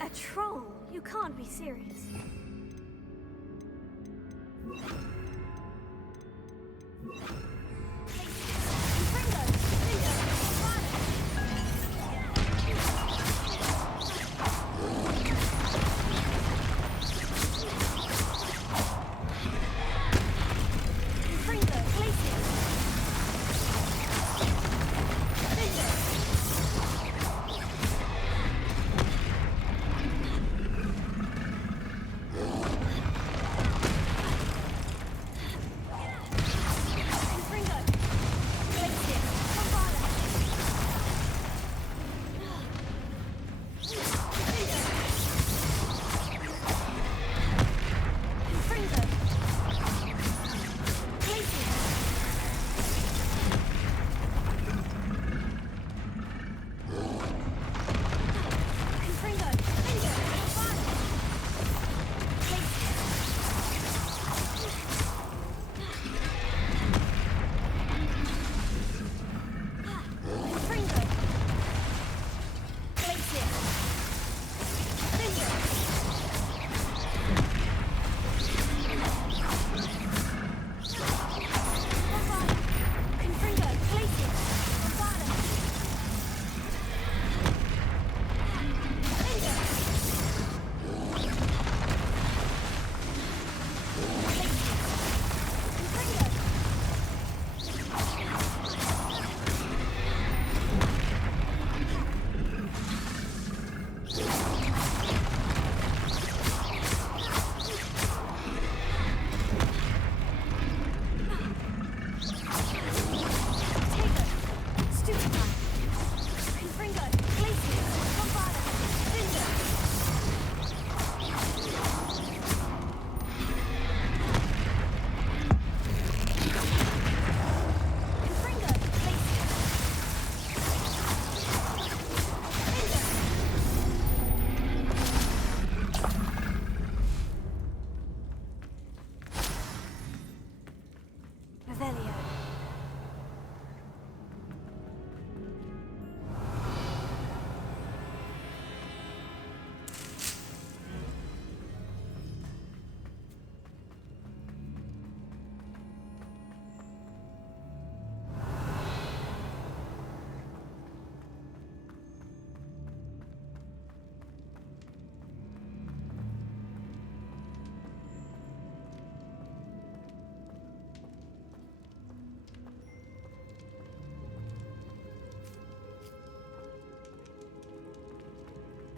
A troll? You can't be serious.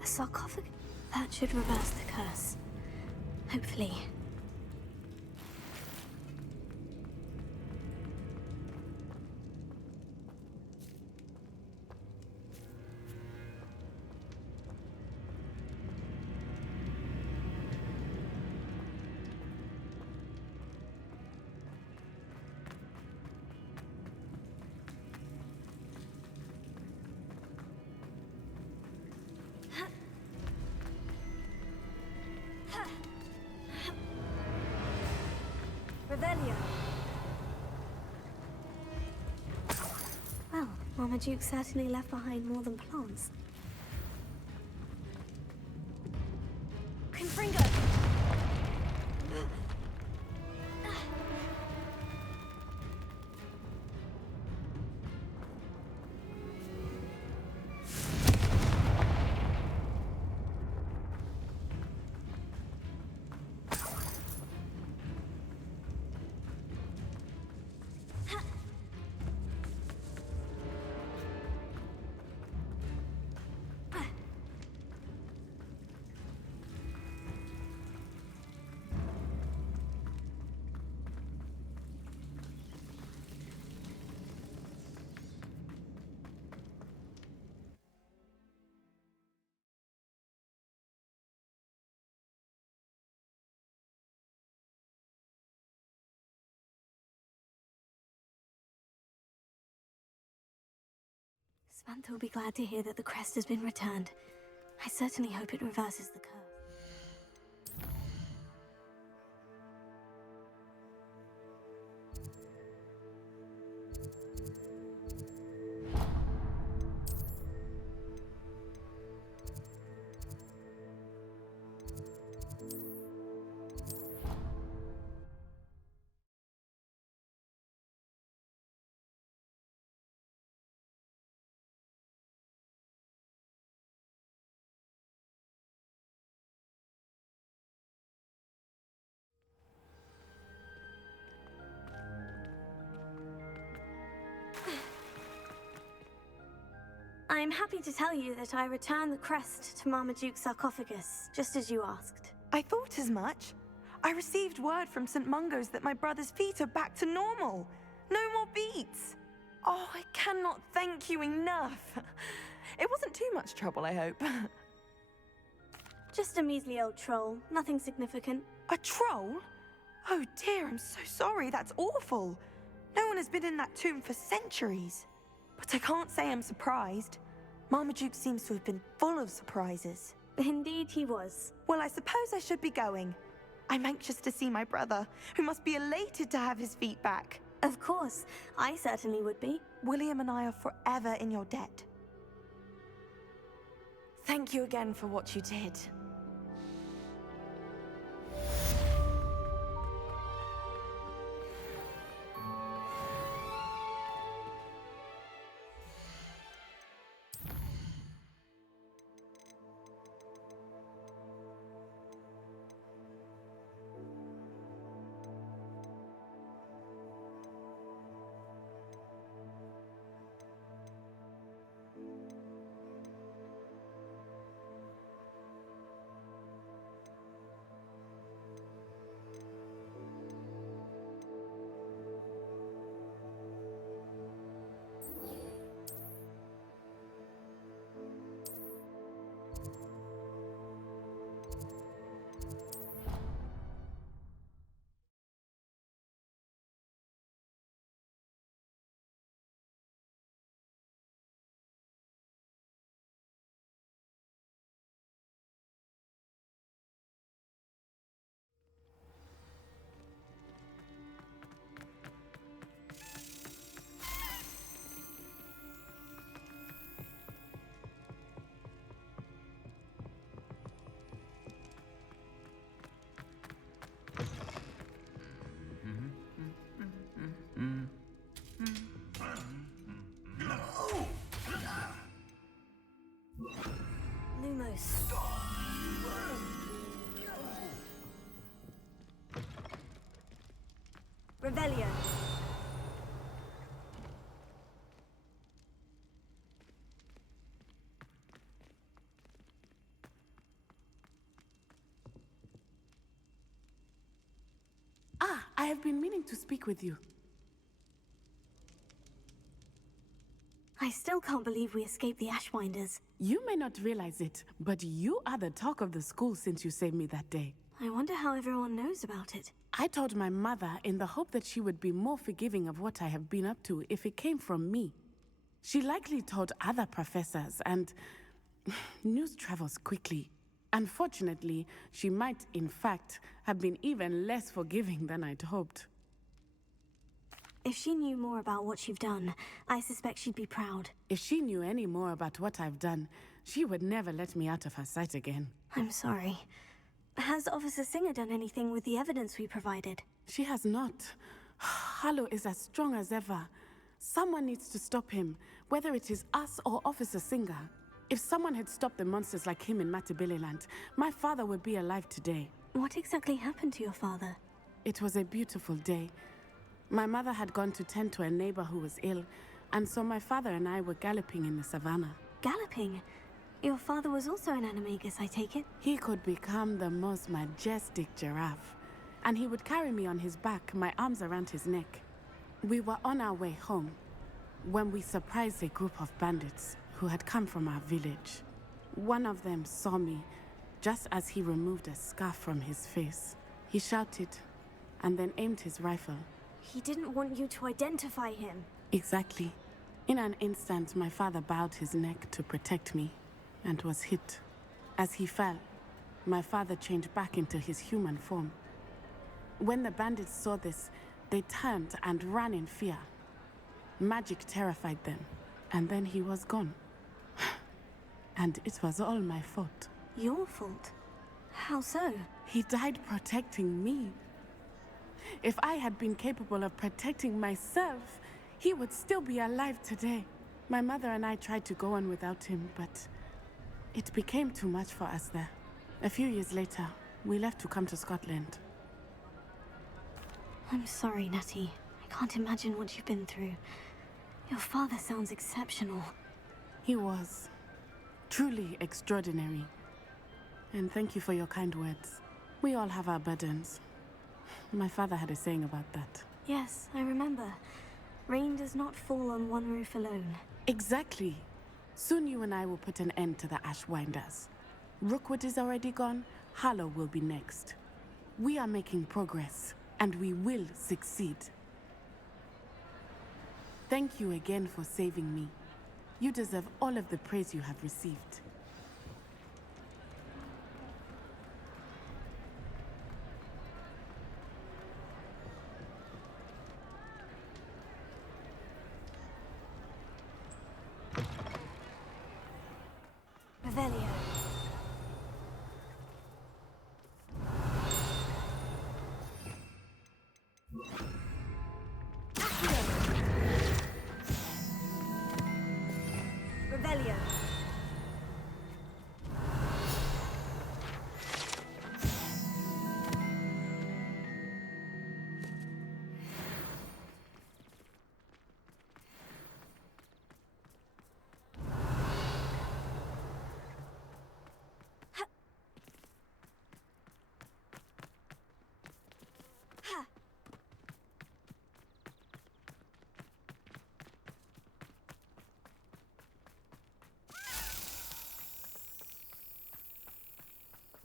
A sarcophagus? That should reverse the curse. Hopefully. Revelio. Well, Marmaduke certainly left behind more than plants. Confringo! Samantha will be glad to hear that the crest has been returned. I certainly hope it reverses the curse. I'm happy to tell you that I returned the crest to Marmaduke's sarcophagus, just as you asked. I thought as much. I received word from St. Mungo's that my brother's feet are back to normal. No more beats. Oh, I cannot thank you enough. It wasn't too much trouble, I hope. Just a measly old troll, nothing significant. A troll? Oh dear, I'm so sorry, that's awful. No one has been in that tomb for centuries. But I can't say I'm surprised. Marmaduke seems to have been full of surprises. Indeed he was. Well, I suppose I should be going. I'm anxious to see my brother, who must be elated to have his feet back. Of course, I certainly would be. William and I are forever in your debt. Thank you again for what you did. Lumos. Revelio. Ah, I have been meaning to speak with you. I still can't believe we escaped the Ashwinders. You may not realize it, but you are the talk of the school since you saved me that day. I wonder how everyone knows about it. I told my mother in the hope that she would be more forgiving of what I have been up to if it came from me. She likely told other professors, and news travels quickly. Unfortunately, she might, in fact, have been even less forgiving than I'd hoped. If she knew more about what you've done, I suspect she'd be proud. If she knew any more about what I've done, she would never let me out of her sight again. I'm sorry. Has Officer Singer done anything with the evidence we provided? She has not. Harlow is as strong as ever. Someone needs to stop him, whether it is us or Officer Singer. If someone had stopped the monsters like him in Matabeleland, my father would be alive today. What exactly happened to your father? It was a beautiful day. My mother had gone to tend to a neighbor who was ill, and so my father and I were galloping in the savannah. Galloping? Your father was also an animagus, I take it? He could become the most majestic giraffe, and he would carry me on his back, my arms around his neck. We were on our way home when we surprised a group of bandits who had come from our village. One of them saw me just as he removed a scarf from his face. He shouted and then aimed his rifle. He didn't want you to identify him. Exactly. In an instant, my father bowed his neck to protect me and was hit. As he fell, my father changed back into his human form. When the bandits saw this, they turned and ran in fear. Magic terrified them, and then he was gone. And it was all my fault. Your fault? How so? He died protecting me. If I had been capable of protecting myself, he would still be alive today. My mother and I tried to go on without him, but it became too much for us there. A few years later, we left to come to Scotland. I'm sorry, Natty. I can't imagine what you've been through. Your father sounds exceptional. He was. Truly extraordinary. And thank you for your kind words. We all have our burdens. My father had a saying about that. Yes, I remember. Rain does not fall on one roof alone. Exactly. Soon you and I will put an end to the Ashwinders. Rookwood is already gone. Harlow will be next. We are making progress, and we will succeed. Thank you again for saving me. You deserve all of the praise you have received. Revelio. Revelio.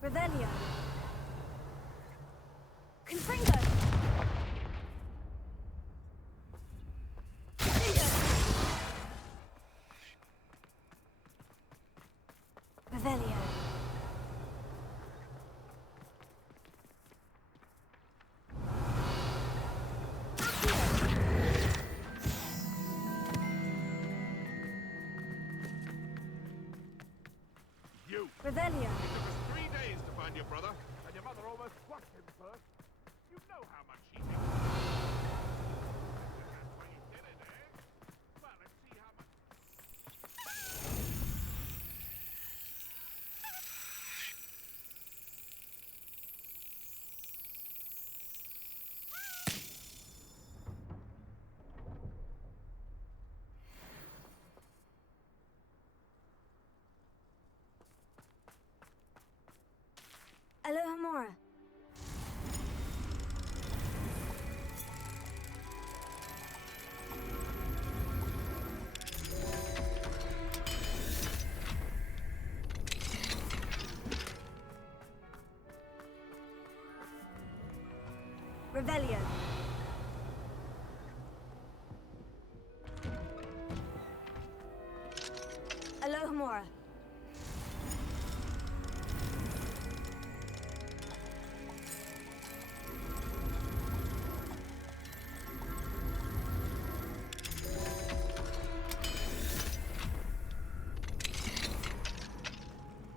Revelio. Confringo. Revelio. You! Revelio. It took us 3 days to find your brother, and your mother almost squashed him first. You know how much she thinks. That's why you did it, eh? Well, let's see how much... Alohomora. Revelio. Alohomora.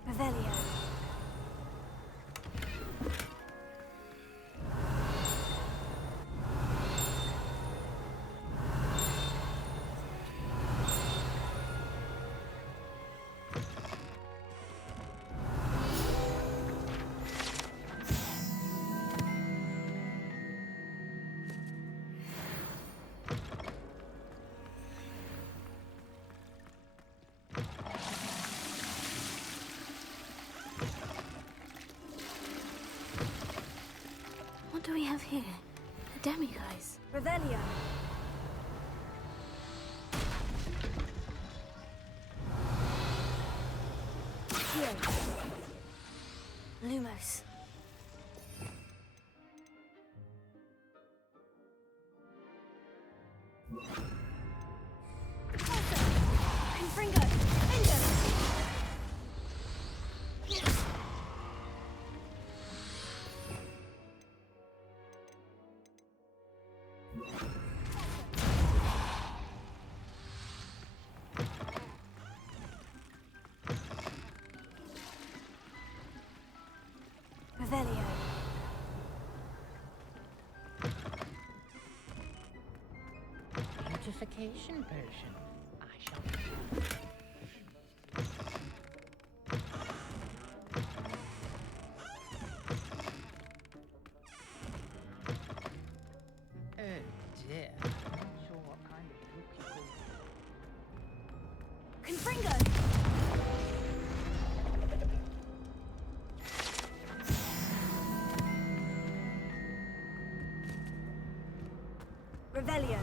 Revelio. What do we have here? The demiguise. Revelio. Here. Lumos. purification potion. I shall... Oh dear. I'm not sure what kind of look you call it. Confringo! Revelio.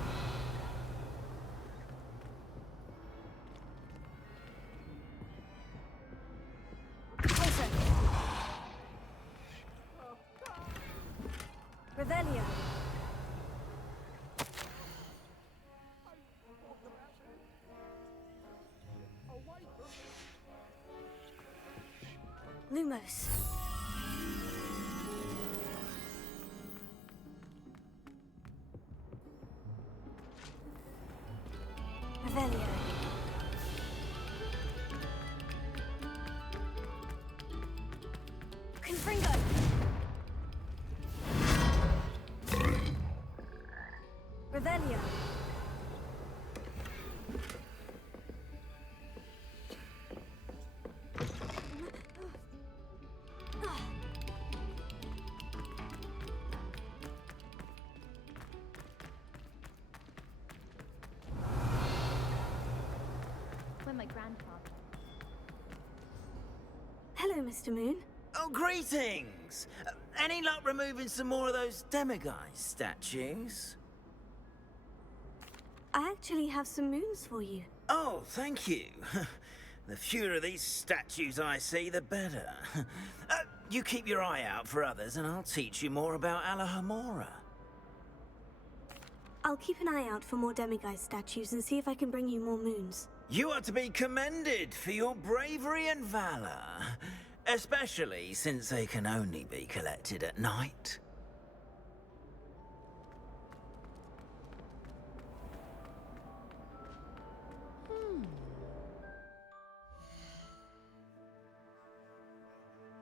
Closer. Revelio. Lumos. Revelio. Confringo. Revelio. When my grandfather... Hello, Mr. Moon. Oh, greetings! Any luck removing some more of those demiguise statues? I actually have some moons for you. Oh, thank you. The fewer of these statues I see, the better. You keep your eye out for others, and I'll teach you more about Alahamora. I'll keep an eye out for more demiguise statues and see if I can bring you more moons. You are to be commended for your bravery and valor, especially since they can only be collected at night.